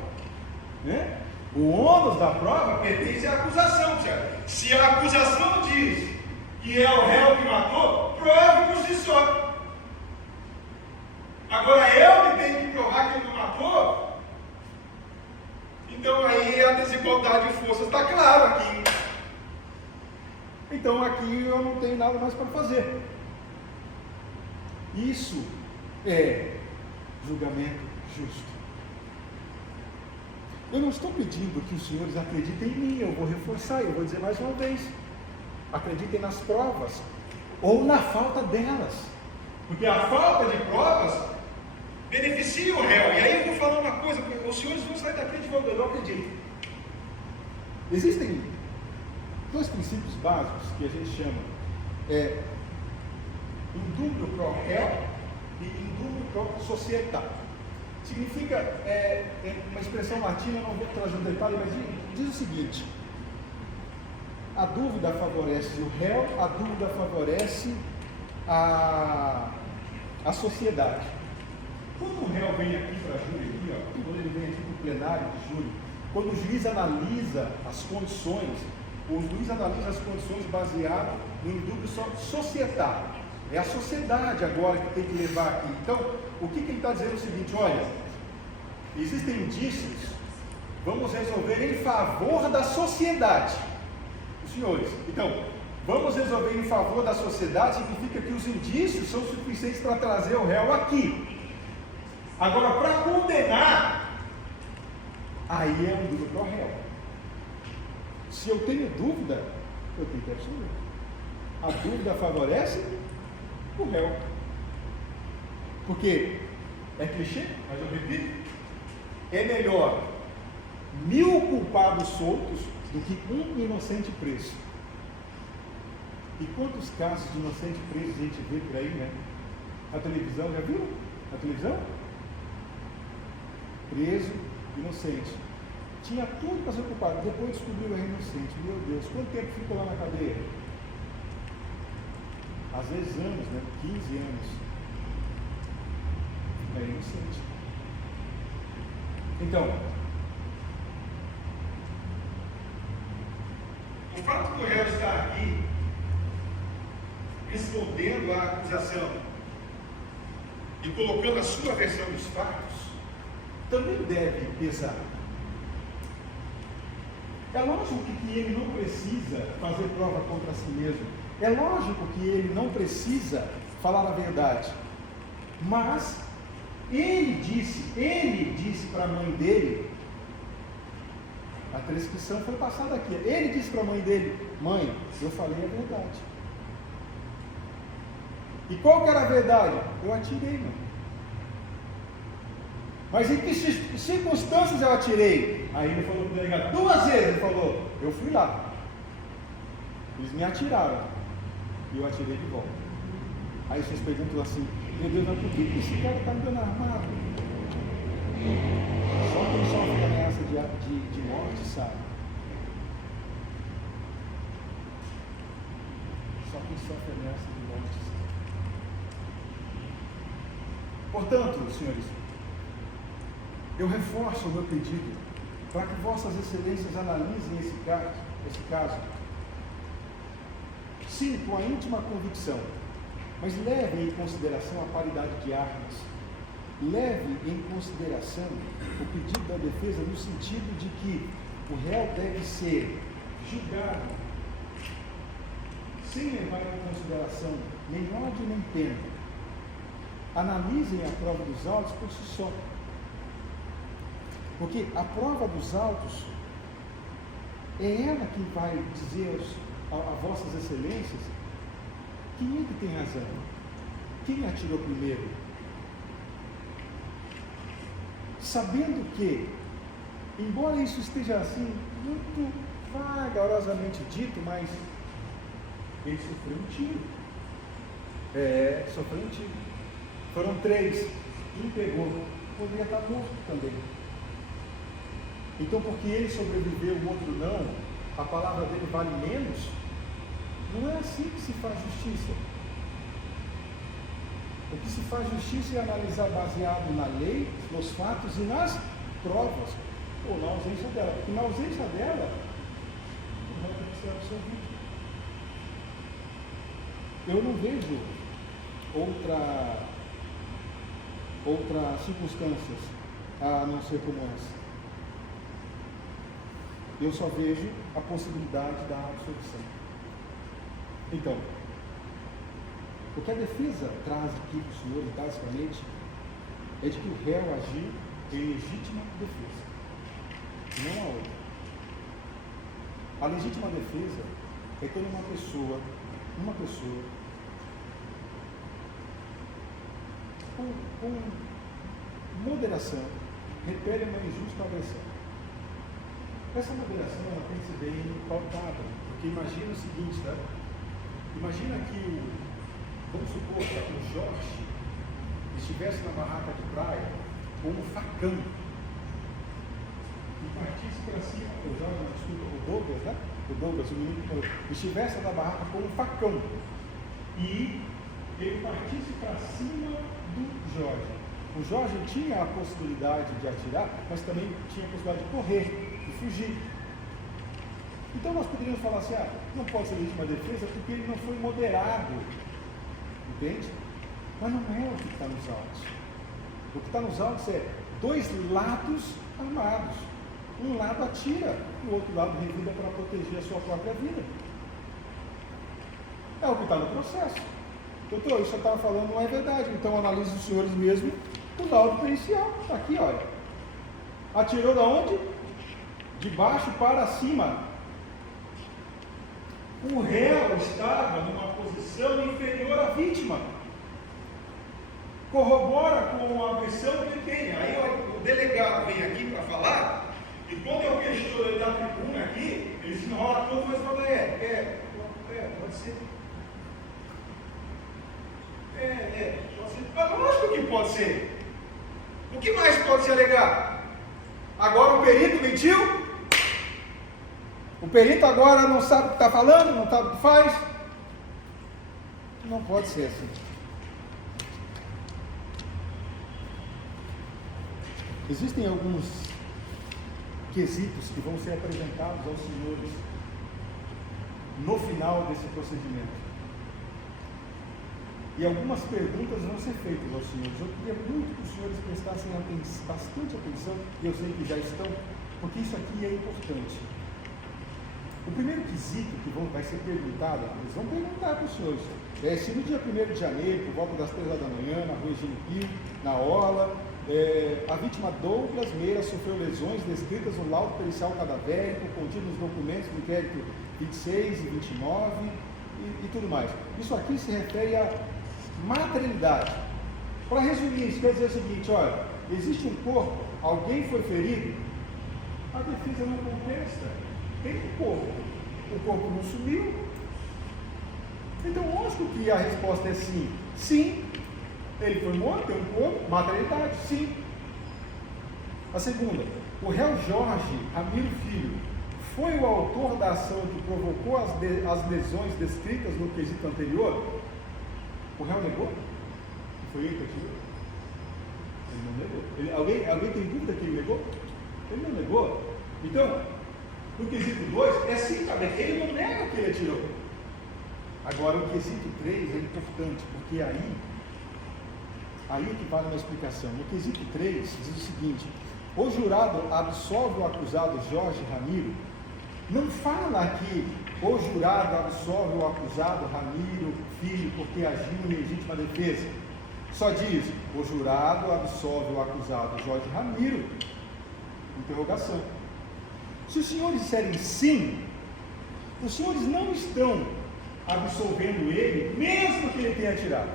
Né? O ônus da prova pertence à acusação. Certo? Se a acusação diz que é o réu que matou, prove por si só. Agora eu que tenho que provar que ele não matou, então aí a desigualdade de forças está claro aqui. Então aqui eu não tenho nada mais para fazer. Isso é julgamento justo. Eu não estou pedindo que os senhores acreditem em mim, eu vou reforçar, eu vou dizer mais uma vez. Acreditem nas provas, ou na falta delas. Porque a falta de provas beneficia o réu. E aí eu vou falar uma coisa, os senhores vão sair daqui de volta, eu não acredito. Existem dois princípios básicos que a gente chama indúbio pro réu e indúbio pro societate. Significa, uma expressão latina, não vou trazer um detalhe, mas diz o seguinte: a dúvida favorece o réu, a dúvida favorece a sociedade. Quando o réu vem aqui para a júri, quando ele vem aqui para o plenário de júri, quando o juiz analisa as condições, o juiz analisa as condições baseado no indúbio societário. É a sociedade agora que tem que levar aqui. Então, o que ele está dizendo é o seguinte: olha, existem indícios, vamos resolver em favor da sociedade. Os senhores, então, vamos resolver em favor da sociedade significa que os indícios são suficientes para trazer o réu aqui. Agora, para condenar, aí é um dúvida para o réu. Se eu tenho dúvida, eu tenho que absolver. A dúvida favorece o réu. Porque é clichê, mas eu repito, é melhor 1000 culpados soltos do que um inocente preso. E quantos casos de inocente preso a gente vê por aí, né? A televisão, já viu? A televisão? Preso, inocente. Tinha tudo para ser culpado, depois descobriu que era inocente. Meu Deus, quanto tempo ficou lá na cadeia? Às vezes anos, né? 15 anos. É inocente. Então, o fato do réu estar aqui respondendo à acusação e colocando a sua versão dos fatos também deve pesar. É lógico que ele não precisa fazer prova contra si mesmo. É lógico que ele não precisa falar a verdade. Mas ele disse para a mãe dele, a prescrição foi passada aqui. Ele disse para a mãe dele: mãe, eu falei a verdade. E qual que era a verdade? Eu atirei, mãe. Mas em que circunstâncias eu atirei? Aí ele falou para o delegado 2 vezes, ele falou: eu fui lá. Eles me atiraram e eu atirei de volta. Aí vocês perguntam assim: meu Deus, mas por que esse cara está andando armado? Só quem sofre ameaça de morte sabe. Só quem sofre ameaça de morte sabe. Portanto, senhores, eu reforço o meu pedido para que vossas excelências analisem esse caso, sim, com a íntima convicção, mas levem em consideração a paridade de armas, levem em consideração o pedido da defesa no sentido de que o réu deve ser julgado sem levar em consideração nem ódio nem pena. Analisem a prova dos autos por si só. Porque a prova dos autos é ela que vai dizer a vossas excelências quem é que tem razão, quem atirou primeiro. Sabendo que, embora isso esteja assim, muito vagarosamente dito, mas ele sofreu um tiro. Sofreu um tiro. Foram 3, um pegou, poderia estar morto também. Então, porque ele sobreviveu, o outro não, a palavra dele vale menos? Não é assim que se faz justiça. O que se faz justiça é analisar baseado na lei, nos fatos e nas provas, ou na ausência dela. Porque na ausência dela, o réu tem que ser absolvido. Eu não vejo outras circunstâncias a não ser como essa. Eu só vejo a possibilidade da absolvição. Então, o que a defesa traz aqui para os senhores, basicamente, é de que o réu agiu em legítima defesa, não a outra. A legítima defesa é quando uma pessoa com moderação repele uma injusta agressão. Essa moderação ela tem que ser bem pautada, porque imagina o seguinte, tá? Imagina que vamos supor que o Jorge estivesse na barraca de praia com um facão e partisse para cima, o Douglas, né? O Douglas, o menino que estivesse na barraca com um facão e ele partisse para cima do Jorge. O Jorge tinha a possibilidade de atirar, mas também tinha a possibilidade de correr, de fugir. Então nós poderíamos falar assim, não pode ser legítima defesa porque ele não foi moderado. Entende? Mas não é o que está nos autos. O que está nos autos é 2 lados armados. Um lado atira, o outro lado revida para proteger a sua própria vida. É o que está no processo. Doutor, isso eu estava falando não é verdade. Então analise os senhores mesmo o laudo pericial. Está aqui, olha. Atirou da onde? De baixo para cima. O réu estava numa posição inferior à vítima. Corrobora com a versão que ele tem. Aí o delegado vem aqui para falar, e quando eu questiono ele da tribuna aqui, ele se enrola todo, mas fala, pode ser. Pode ser. Mas lógico que pode ser. O que mais pode se alegar? Agora o perito mentiu? O perito agora não sabe o que está falando, não sabe o que faz? Não pode ser assim. Existem alguns quesitos que vão ser apresentados aos senhores no final desse procedimento. E algumas perguntas vão ser feitas aos senhores. Eu queria muito que os senhores prestassem bastante atenção, e eu sei que já estão, porque isso aqui é importante. O primeiro quesito que vai ser perguntado, eles vão perguntar para os senhores, se no dia 1º de janeiro, por volta das 3 da manhã, na rua Egílio Pio, na Orla, a vítima Douglas Meira sofreu lesões descritas no laudo pericial cadavérico, contido nos documentos do inquérito 26 e 29 e tudo mais. Isso aqui se refere à materialidade. Para resumir, isso quer dizer o seguinte, olha, existe um corpo, alguém foi ferido, a defesa não contesta, tem um corpo, o corpo não sumiu. Então, lógico que a resposta é sim. Sim, ele foi morto, tem um corpo, materialidade, sim. A segunda, o réu Jorge Ramiro Filho foi o autor da ação que provocou as lesões descritas no quesito anterior? O réu negou? Foi ele que atirou? Ele não negou. Alguém tem dúvida que ele negou? Ele não negou. Então, no quesito 2, é sim também. Ele não nega que ele atirou. Agora, o quesito 3 é importante, porque aí que vale uma explicação. No quesito 3, diz o seguinte: o jurado absolve o acusado Jorge Ramiro. Não fala que o jurado absolve o acusado Ramiro Filho porque agiu em legítima defesa. Só diz: o jurado absolve o acusado Jorge Ramiro Interrogação. Se os senhores disserem sim, os senhores não estão absolvendo ele, mesmo que ele tenha atirado.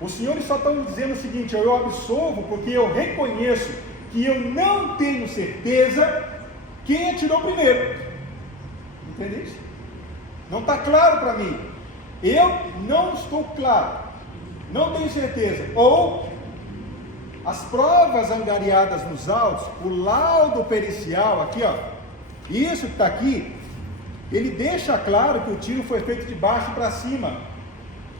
Os senhores só estão dizendo o seguinte: eu absolvo porque eu reconheço que eu não tenho certeza quem atirou primeiro. Entende isso? Não está claro para mim. Eu não estou claro. Não tenho certeza. Ou as provas angariadas nos autos, o laudo pericial, aqui ó, isso que está aqui, ele deixa claro que o tiro foi feito de baixo para cima,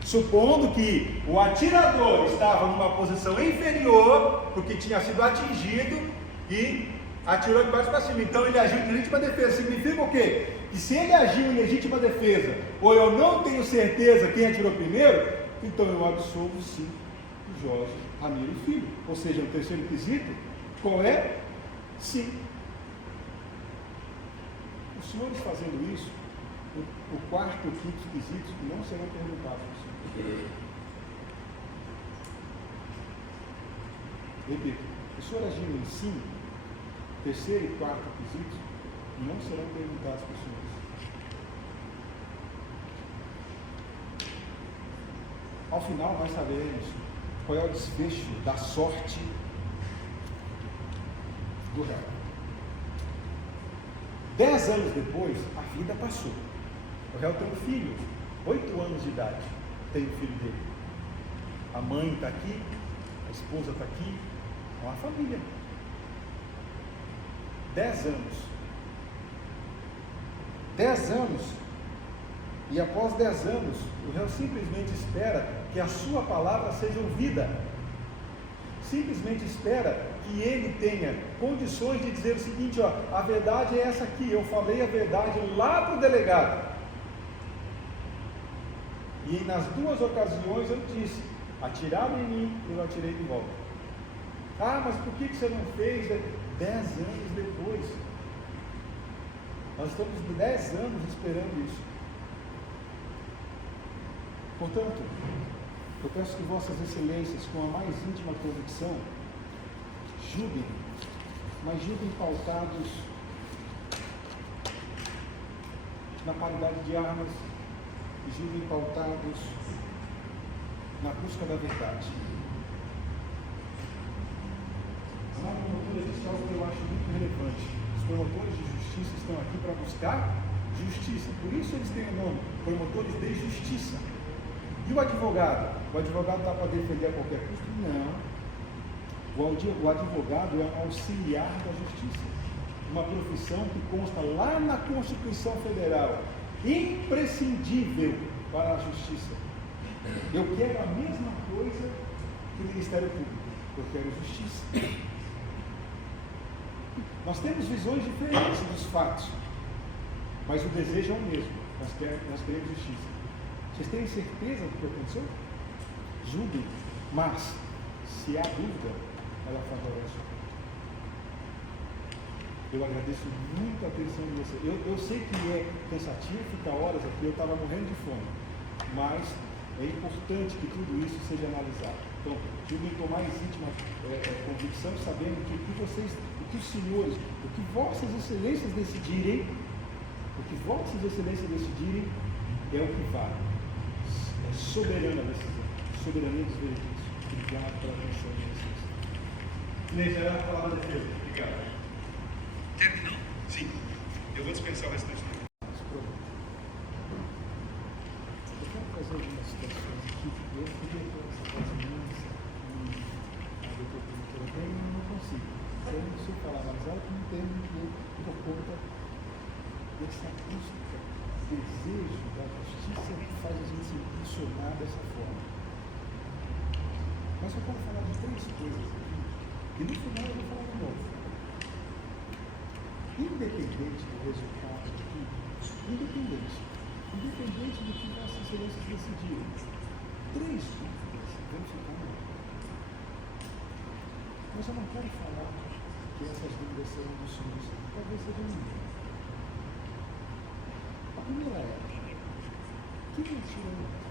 supondo que o atirador estava numa posição inferior, porque tinha sido atingido e atirou de baixo para cima. Então ele agiu em legítima defesa. Significa o quê? Que se ele agiu em legítima defesa, ou eu não tenho certeza quem atirou primeiro, então eu absolvo sim o Jorge Ramiro Filho. Ou seja, o terceiro quesito, qual é? Sim. Os senhores fazendo isso, o quarto e o quinto quesitos não serão perguntados aos senhores. Repito, os senhores agindo em sim, terceiro e quarto quesitos não serão perguntados para os senhores. Ao final nós saberemos qual é o desfecho da sorte do réu. 10 anos depois, a vida passou. O réu tem um filho, 8 anos de idade, tem o filho dele. A mãe está aqui, a esposa está aqui, é uma família. 10 anos. 10 anos. E após 10 anos, o réu simplesmente espera que a sua palavra seja ouvida. Simplesmente espera que ele tenha condições de dizer o seguinte: ó, a verdade é essa aqui, eu falei a verdade lá para o delegado. E nas 2 ocasiões eu disse: atiraram em mim, eu atirei de volta. Ah, mas por que você não fez? 10 anos depois. Nós estamos 10 anos esperando isso. Portanto, eu peço que vossas excelências, com a mais íntima convicção, julguem, mas julguem pautados na paridade de armas, e julguem pautados na busca da verdade. Na promotora existe algo que eu acho muito relevante. Os promotores de justiça estão aqui para buscar justiça, por isso eles têm o nome, promotores de justiça. E o advogado? O advogado está para defender a qualquer custo? Não. O advogado é um auxiliar da justiça. Uma profissão que consta lá na Constituição Federal. Imprescindível para a justiça. Eu quero a mesma coisa que o Ministério Público. Eu quero justiça. Nós temos visões diferentes dos fatos, mas o desejo é o mesmo. Nós queremos justiça. Vocês têm certeza do que aconteceu? Julguem, mas se há dúvida, ela favorece. Eu agradeço muito a atenção de vocês. Eu sei que é cansativo ficar horas aqui, eu estava morrendo de fome, mas é importante que tudo isso seja analisado. Então, julguem com mais íntima convicção, sabendo que o que os senhores, o que vossas excelências decidirem, é o que vale. É soberana a decisão, soberania dos veredictos. Obrigado pela atenção de vocês. Inês, era a palavra da defesa. Obrigado. Terminou? Sim. Eu vou dispensar o restante. Eu quero fazer algumas situações aqui. Eu podia ter essa voz imensa a doutora promotora tem, eu não consigo. Se eu falar mais alto, não tenho que por conta dessa acústica, desejo da justiça que faz a gente se impulsionar dessa forma. Mas eu quero falar de 3 coisas aqui, e no final eu vou falar de novo. Independente do resultado aqui, independente do que vossas excelências decidirem, 3 dúvidas vão ficar no ar. Mas eu não quero falar que essas dúvidas serão dos senhores, talvez sejam minhas. A primeira é: que mentira é essa?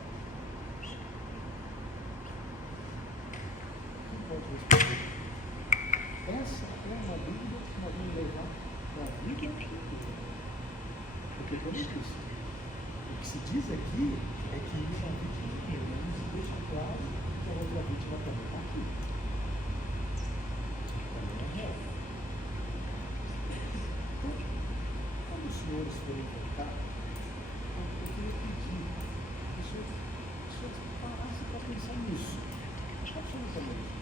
Quem pode responder? Essa é uma dúvida nós vamos levar para a vida toda. Porque, como eu disse, o que se diz aqui é que uma vítima pelo menos deixa claro que a outra vítima também está aqui. Também é real. Então, quando os senhores forem voltar, eu queria pedir que os senhores parassem para pensar nisso. Absolutamente.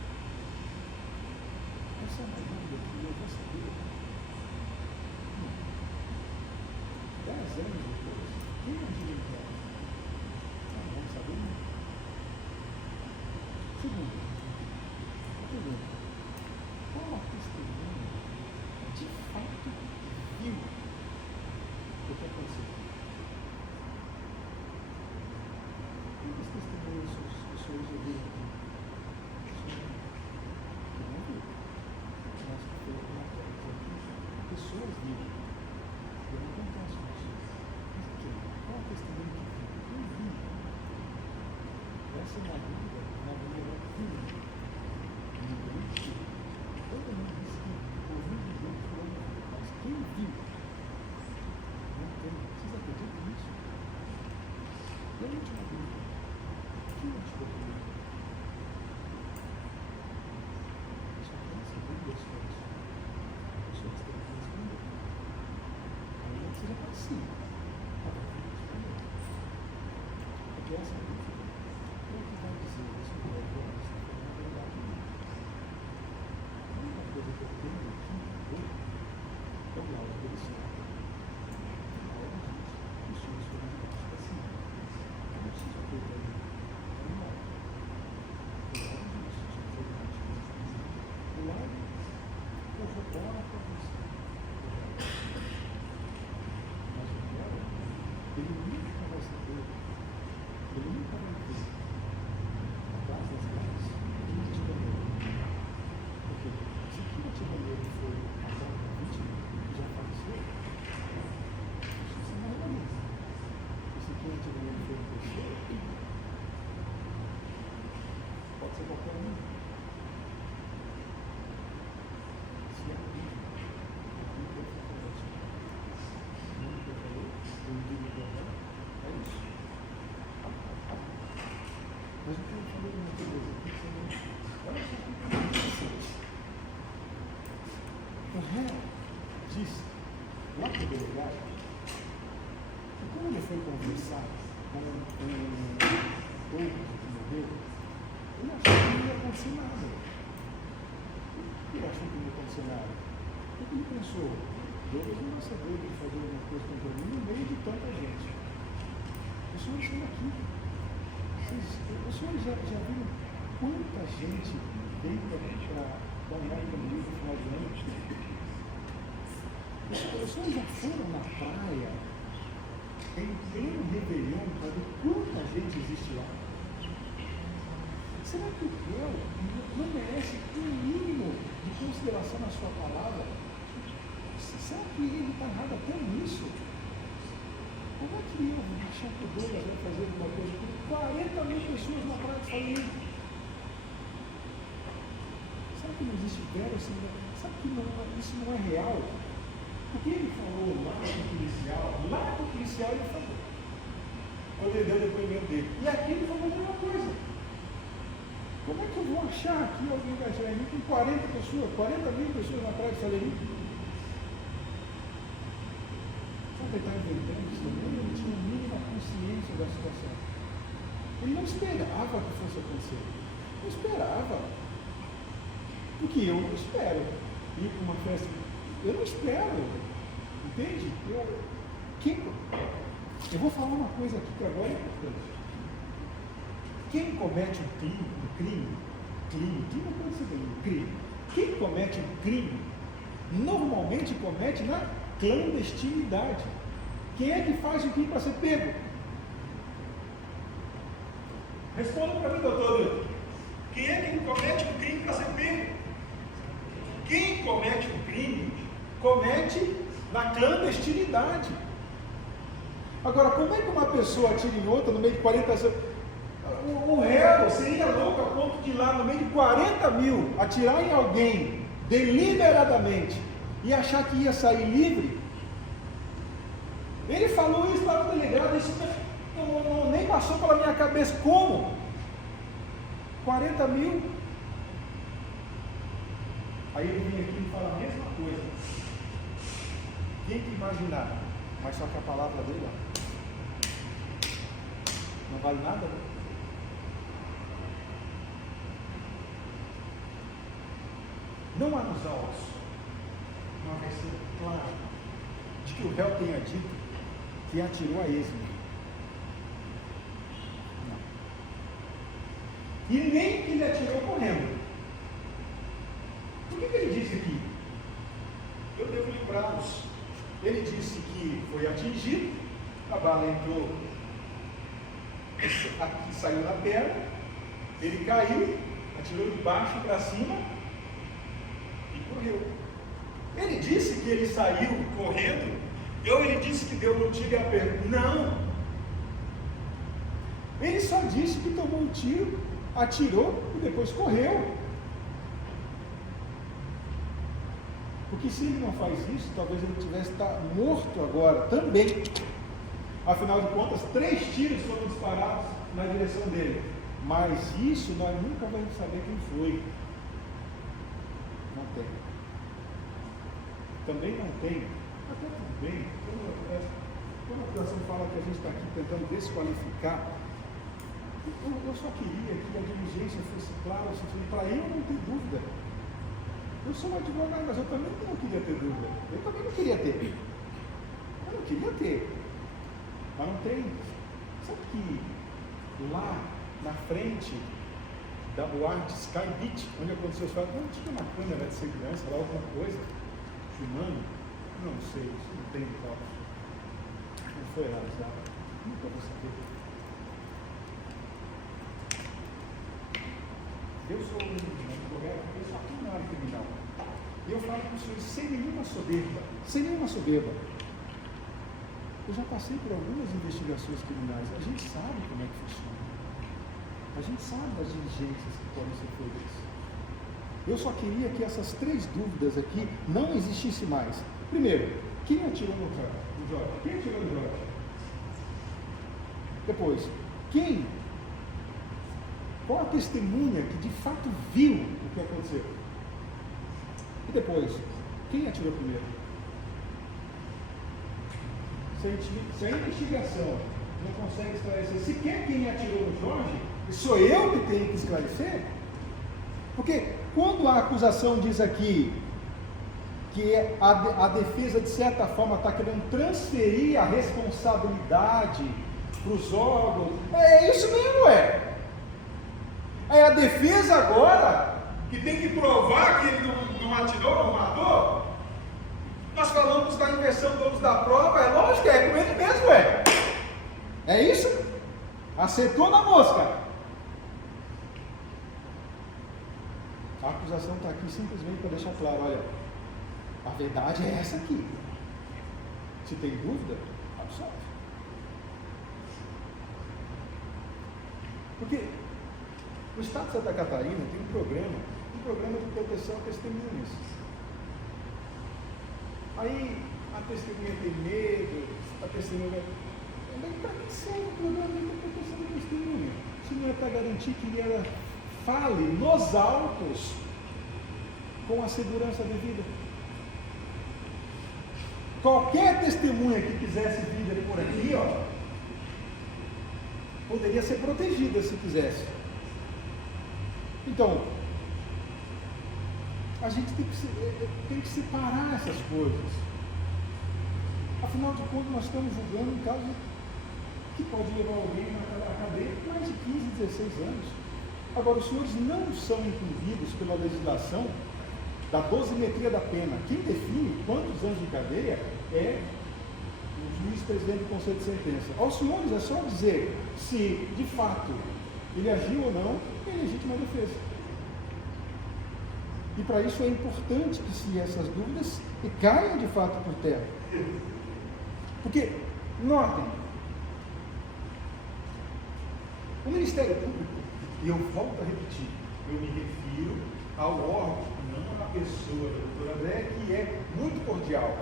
Essa é uma dúvida que eu vou saber. 10 anos depois, quem é diretor? Não vamos saber nunca. Segundo, pergunta: qual a testemunha de fato viu o que aconteceu? Quantas testemunhas os senhores ouviram aqui? Que não viu. Mas que fez uma coisa. Pessoas viram. Eu não acontece isso. Mas quem? Qual a testemunha que viu? Quem viu? Essa é uma dúvida, na maneira firme. Ninguém viu. Todo mundo disse que ouviu dizer que foi, mas quem viu? Não tem. Vocês acreditam nisso? E a última dúvida? Quem é te ouviu? Só tem essa dúvida, senhores. Os senhores têm que responder. Ainda que seja passivo. Porque essa dúvida é o que vai dizer isso que é bom, isso que é verdade. A única coisa que eu tenho aqui hoje é o laudo do Senhor. A hora disso, os senhores foram debaixo da cima. Eu não preciso acreditar em mim. Eu não. O laudo disso, os senhores foram debaixo da cima. O laudo corrobora a profissão. Mas o Deus, ele nunca vai saber, ele nunca vai ver atrás das casas quem te escolheu. Porque se quem te escolheu foi a própria vítima que já faleceu, isso não é realista. E se quem te escolheu foi o terceiro, pode ser qualquer um. Se é a vítima, não foi favorece. Não foi favorece. Eu digo que é isso. Mas o que eu falei na natureza aqui, olha só o que é interessante. O réu disse, lá para o delegado, que quando ele foi conversar com o povo que morreu, ele achou que não ia acontecer nada. Por que ele achou que não ia acontecer nada? Porque ele pensou, Deus não vai saber de fazer alguma coisa contra mim no meio de tanta gente. Os senhores estão aqui. Os senhores já viram quanta gente veio para dar um like no livro no final do ano? Os senhores já foram na praia em pleno Réveillon para ver quanta gente existe lá? Será que o réu não merece um mínimo de consideração na sua palavra? Será que ele está errado até nisso? Como é que eu, Michel Douglas, vai fazer alguma coisa com 40 mil pessoas na praia de Salim? Será que não existe verosimilitude? Sabe que isso não é real? Porque ele falou lá no policial ele falou. Quando ele deu o depoimento dele. E aqui ele falou a mesma coisa. Como é que eu vou achar aqui alguém vai achar em mim com 40 mil pessoas na praia de Salim? Ele está inventando isso também, ele tinha a mínima consciência da situação. Ele não esperava que fosse acontecer. Não esperava. Porque eu não espero ir para uma festa. Eu não espero. Entende? Eu vou falar uma coisa aqui que agora é importante. Quem comete um crime pode ser bem um crime. Quem comete um crime, normalmente comete na clandestinidade. Quem é que faz o crime para ser pego? Responda para mim, doutor. Quem é que comete um crime para ser pego? Quem comete um crime, comete na clandestinidade. Agora, como é que uma pessoa atira em outra no meio de 40 pessoas? O réu seria louco a ponto de ir lá no meio de 40 mil atirar em alguém deliberadamente e achar que ia sair livre. Ele falou isso para o delegado, isso nem passou pela minha cabeça. Como? 40 mil? Aí ele vem aqui e fala a mesma coisa. Quem que imaginar? Mas só que a palavra dele, não vale nada, né? Não há nos autos uma versão clara de que o réu tenha dito que atirou a esmo. Não. E nem que ele atirou correndo. Por que ele disse aqui? Eu devo lembrá-los. Ele disse que foi atingido, a bala entrou aqui, saiu na perna, ele caiu, atirou de baixo para cima e correu. Ele disse que ele saiu correndo, ou ele disse que deu um tiro e apertou? Não! Ele só disse que tomou um tiro, atirou e depois correu. Porque se ele não faz isso, talvez ele tivesse estado morto agora também. Afinal de contas, 3 tiros foram disparados na direção dele. Mas isso nós nunca vamos saber quem foi. Não tem. Também não tem. Até tudo bem. Quando a acusação fala que a gente está aqui tentando desqualificar, eu só queria que a diligência fosse clara o suficiente para eu não ter dúvida. Eu sou um advogado, mas eu também não queria ter dúvida. Eu também não queria ter. Eu não queria ter. Mas não tem. Sabe que lá na frente da boate Sky Beach, onde aconteceu isso, não tinha uma câmera de segurança lá, alguma coisa, filmando? Não sei, isso não tem foto. Não foi realizado. Nunca vou saber. Eu sou um advogado, eu sou aqui na área criminal. E eu falo para os senhores sem nenhuma soberba. Eu já passei por algumas investigações criminais. A gente sabe como é que funciona. A gente sabe das diligências que podem ser feitas. Eu só queria que essas 3 dúvidas aqui não existissem mais. Primeiro, quem atirou no Jorge? Quem atirou no Jorge? Depois, qual a testemunha que de fato viu o que aconteceu? E depois, quem atirou primeiro? Se a investigação não consegue esclarecer sequer quem atirou no Jorge, sou eu que tenho que esclarecer? Porque quando a acusação diz aqui que a defesa de certa forma está querendo transferir a responsabilidade para os órgãos, é isso mesmo, é a defesa agora que tem que provar que ele não atirou, não matou. Nós falamos da inversão do uso da prova, é lógico, é com ele mesmo, é isso? Acertou na mosca. A acusação está aqui simplesmente para deixar claro, olha, a verdade é essa aqui. Se tem dúvida, absolve. Porque o Estado de Santa Catarina tem um programa de proteção a testemunhas. Aí a testemunha tem medo, a testemunha... Para que serve o programa de proteção da testemunha? Se não é para garantir que ela fale nos autos com a segurança devida. Qualquer testemunha que quisesse vir por aqui, poderia ser protegida se quisesse. Então, a gente tem que separar essas coisas. Afinal de contas, nós estamos julgando um caso que pode levar alguém à cadeia por mais de 15, 16 anos. Agora, os senhores não são incumbidos pela legislação da dosimetria da pena. Quem define quantos anos de cadeia é o juiz presidente do Conselho de Sentença. Aos senhores é só dizer se, de fato, ele agiu ou não em legítima defesa. E para isso é importante que se essas dúvidas caiam de fato por terra. Porque, notem, o Ministério Público, e eu volto a repetir, eu me refiro ao órgão, não à pessoa do doutor André que é muito cordial.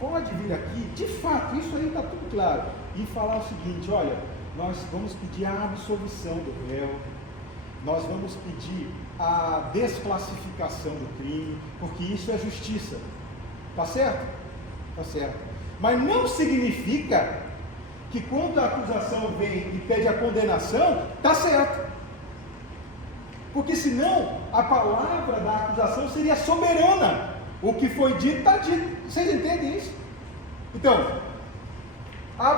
Pode vir aqui, de fato, isso aí está tudo claro, e falar o seguinte: olha, nós vamos pedir a absolvição do réu, nós vamos pedir a desclassificação do crime, porque isso é justiça. Tá certo? Tá certo. Mas não significa que quando a acusação vem e pede a condenação, tá certo. Porque senão a palavra da acusação seria soberana. O que foi dito, está dito. Vocês entendem isso? Então,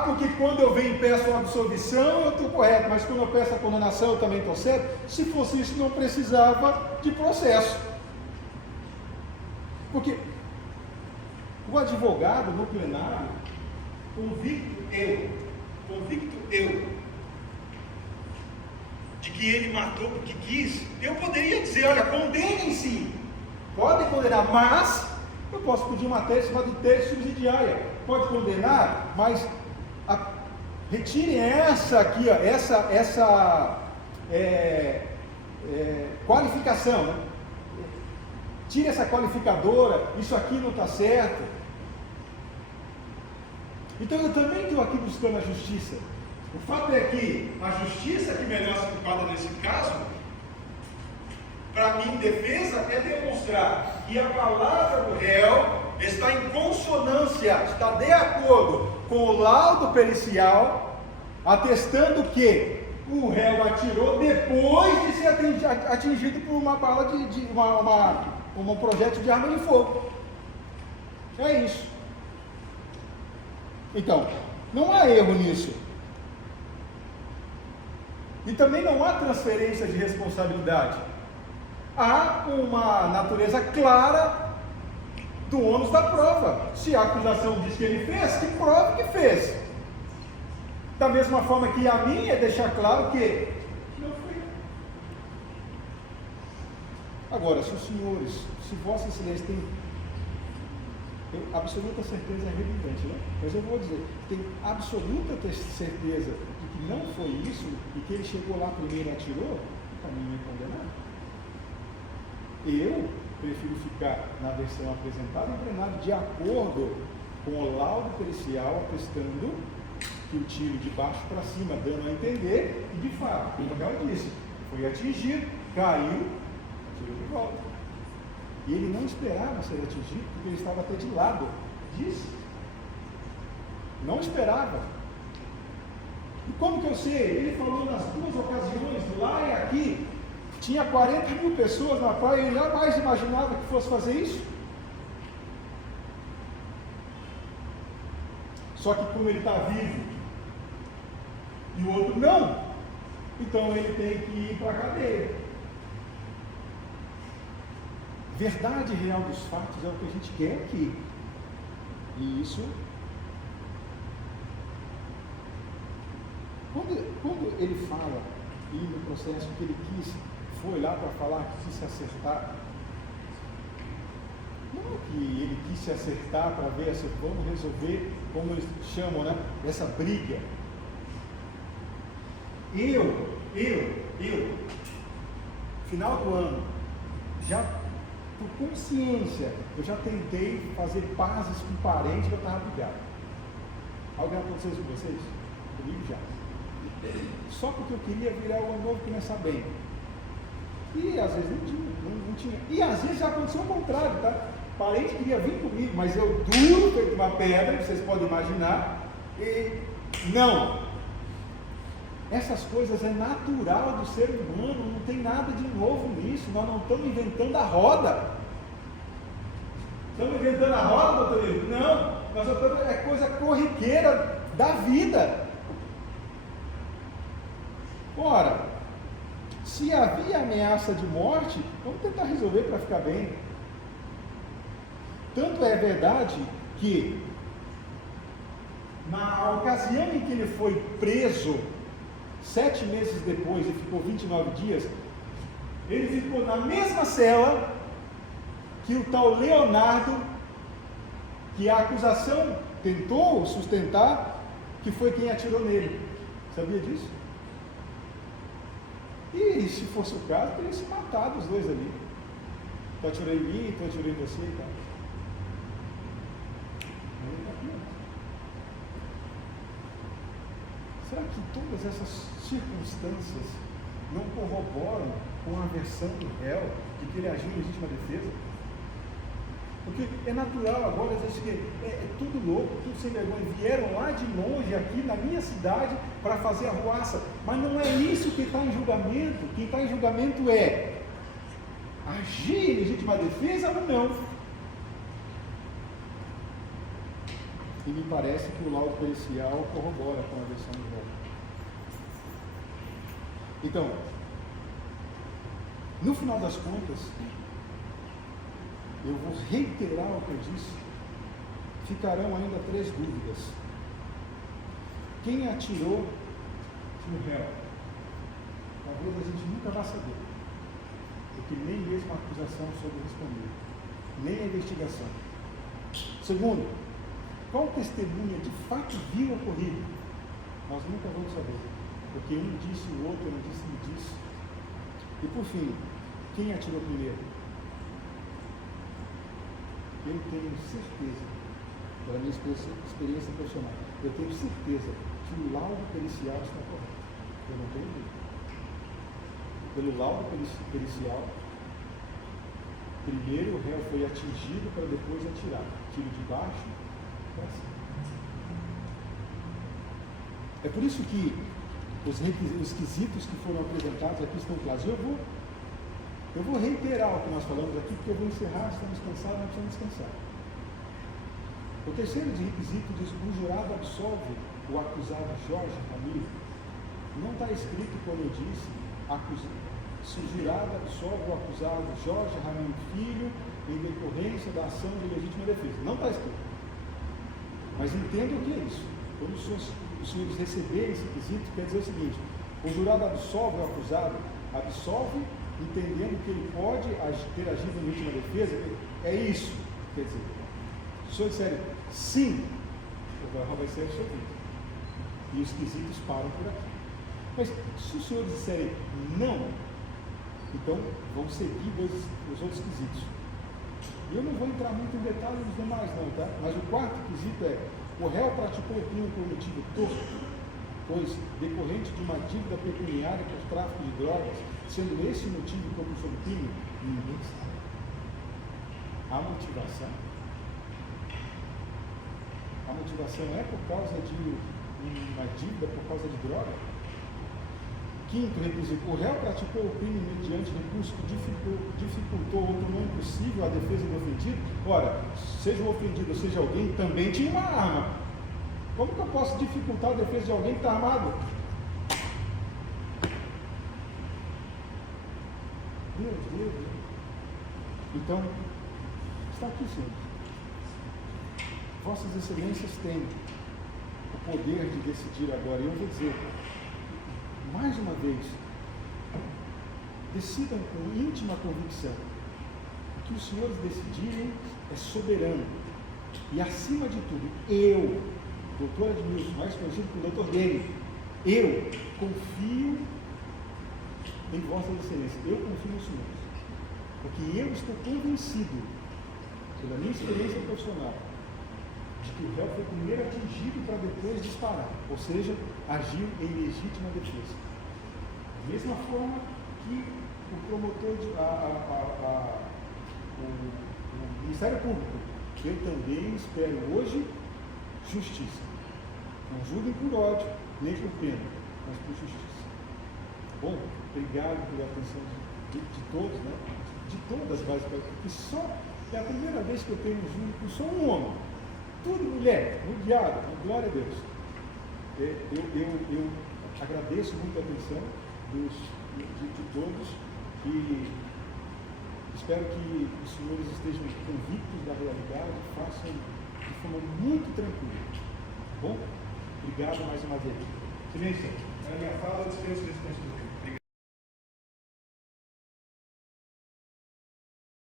porque quando eu venho e peço a absolvição, eu estou correto, mas quando eu peço a condenação, eu também estou certo. Se fosse isso, não precisava de processo. Porque o advogado no plenário, convicto eu, de que ele matou porque quis, eu poderia dizer: olha, condenem sim, podem condenar, mas eu posso pedir uma tese chamada de tese subsidiária. Pode condenar, mas retirem essa aqui, ó, essa qualificação, né? Tire essa qualificadora, isso aqui não está certo. Então eu também estou aqui buscando a justiça. O fato é que a justiça que melhor se ocupada nesse caso, para mim, defesa, é demonstrar que a palavra do réu está em consonância, está de acordo com o laudo pericial, atestando que o réu atirou depois de ser atingido por uma bala um projétil de arma de fogo. É isso. Então, não há erro nisso. E também não há transferência de responsabilidade. Há uma natureza clara do ônus da prova. Se a acusação diz que ele fez, que prove que fez. Da mesma forma que a minha é deixar claro que não foi. Agora, se os senhores, se Vossa Excelência tem absoluta certeza, é redundante, né? Mas eu vou dizer, tem absoluta certeza de que não foi isso, e que ele chegou lá primeiro e atirou, para mim não é condenado. Eu prefiro ficar na versão apresentada em plenário de acordo com o laudo pericial atestando que o tiro de baixo para cima, dando a entender, e de fato, como ela disse, foi atingido, caiu, tirou de volta. E ele não esperava ser atingido, porque ele estava até de lado disso. Não esperava. E como que eu sei? Ele falou nas duas ocasiões, lá e aqui, tinha 40 mil pessoas na praia, e ele jamais imaginava que fosse fazer isso. Só que como ele está vivo, e o outro não, então ele tem que ir para a cadeia. Verdade real dos fatos é o que a gente quer aqui. E isso, quando ele fala, e no processo que ele foi lá para falar que quis se acertar, não que ele quis se acertar para ver se vamos resolver, como eles chamam, né, essa briga. Final do ano, já por consciência, eu já tentei fazer pazes com parente que eu estava brigado. Alguém aconteceu isso com vocês? Comigo já. Só porque eu queria virar o ano novo e começar bem. E às vezes não tinha. E às vezes já aconteceu o contrário, tá? Parente queria vir comigo, mas eu duro feito uma pedra, vocês podem imaginar, e não. Essas coisas é natural do ser humano, não tem nada de novo nisso, nós não estamos inventando a roda. Estamos inventando a roda, doutor Ivo? Não, nós estamos, é coisa corriqueira da vida. Ora, se havia ameaça de morte, vamos tentar resolver para ficar bem. Tanto é verdade que, na ocasião em que ele foi preso, 7 meses depois, e ficou 29 dias, ele ficou na mesma cela que o tal Leonardo, que a acusação tentou sustentar, que foi quem atirou nele. Sabia disso? E se fosse o caso, teria se matado os dois ali. Tu atirou em mim, tu atirou em você e tal. Mas ele está quieto. Será que todas essas circunstâncias não corroboram com a versão do réu de que ele agiu em legítima defesa? Porque é natural agora dizer que é tudo louco, tudo sem vergonha. Vieram lá de longe, aqui na minha cidade, para fazer arruaça. Mas não é isso que está em julgamento. Quem está em julgamento é agir em legítima defesa ou não. E me parece que o laudo pericial corrobora com a versão do réu. Então, no final das contas, eu vou reiterar o que eu disse. Ficarão ainda 3 dúvidas. Quem atirou no réu? Talvez a gente nunca vá saber, porque nem mesmo a acusação soube responder, nem a investigação. Segundo, qual testemunha de fato viu o ocorrido? Nós nunca vamos saber, porque um disse, o outro não disse, me disse. E por fim, quem atirou primeiro? Eu tenho certeza, pela minha experiência profissional, eu tenho certeza que o laudo pericial está correto. Eu não tenho dúvida. Pelo laudo pericial, primeiro o réu foi atingido para depois atirar. Tiro de baixo para cima. É por isso que os quesitos que foram apresentados aqui estão claros. Eu vou reiterar o que nós falamos aqui, porque eu vou encerrar, estamos cansados, nós precisamos descansar. O terceiro requisito diz: o jurado absolve o acusado Jorge Ramiro. Não está escrito, como eu disse, se o jurado absolve o acusado Jorge Ramiro Filho em decorrência da ação de legítima defesa. Não está escrito. Mas entenda o que é isso. Quando os senhores receberem esse requisito, quer dizer o seguinte: o jurado absolve o acusado, absolve entendendo que ele pode ter agido em legítima defesa. É isso. Quer dizer, se o senhor disser sim, o réu vai ser absolvido. E os quesitos param por aqui. Mas se os senhores disserem não, então vão seguir os outros quesitos. Eu não vou entrar muito em detalhes dos demais não, tá? Mas o quarto quesito é: o réu praticou o crime por motivo torto, pois decorrente de uma dívida pecuniária por tráfico de drogas, sendo esse o motivo que propulsou o crime? Ninguém sabe. A motivação é por causa de uma dívida por causa de droga. Quinto requisito: o réu praticou o crime mediante recurso que dificultou ou tornou impossível a defesa do ofendido. Ora, seja o ofendido ou seja alguém, também tinha uma arma. Como que eu posso dificultar a defesa de alguém que está armado? Deus. Então, está aqui, Senhor. Vossas Excelências têm o poder de decidir agora. E eu vou dizer, mais uma vez, decidam com íntima convicção. O que os senhores decidirem é soberano. E acima de tudo, eu, doutor Edmilson, mais conhecido como doutor Dene, eu confio em Vossas Excelências. Eu confio nos senhores. Porque eu estou convencido, pela minha experiência profissional, de que o réu foi primeiro atingido para depois disparar, ou seja, agiu em legítima defesa. Da mesma forma que o promotor, o Ministério Público, eu também espero hoje justiça. Não julguem por ódio, nem por pena, mas por justiça. Bom, obrigado pela atenção de todos, né? De todas, basicamente, porque só é a primeira vez que eu tenho um júri com só um homem. Tudo mulher, rodeado, glória a Deus. Eu agradeço muito a atenção de todos e espero que os senhores estejam convictos da realidade, façam de forma muito tranquila. Tá bom? Obrigado mais uma vez. Silêncio. É a minha fala, dispenso desse constituinte.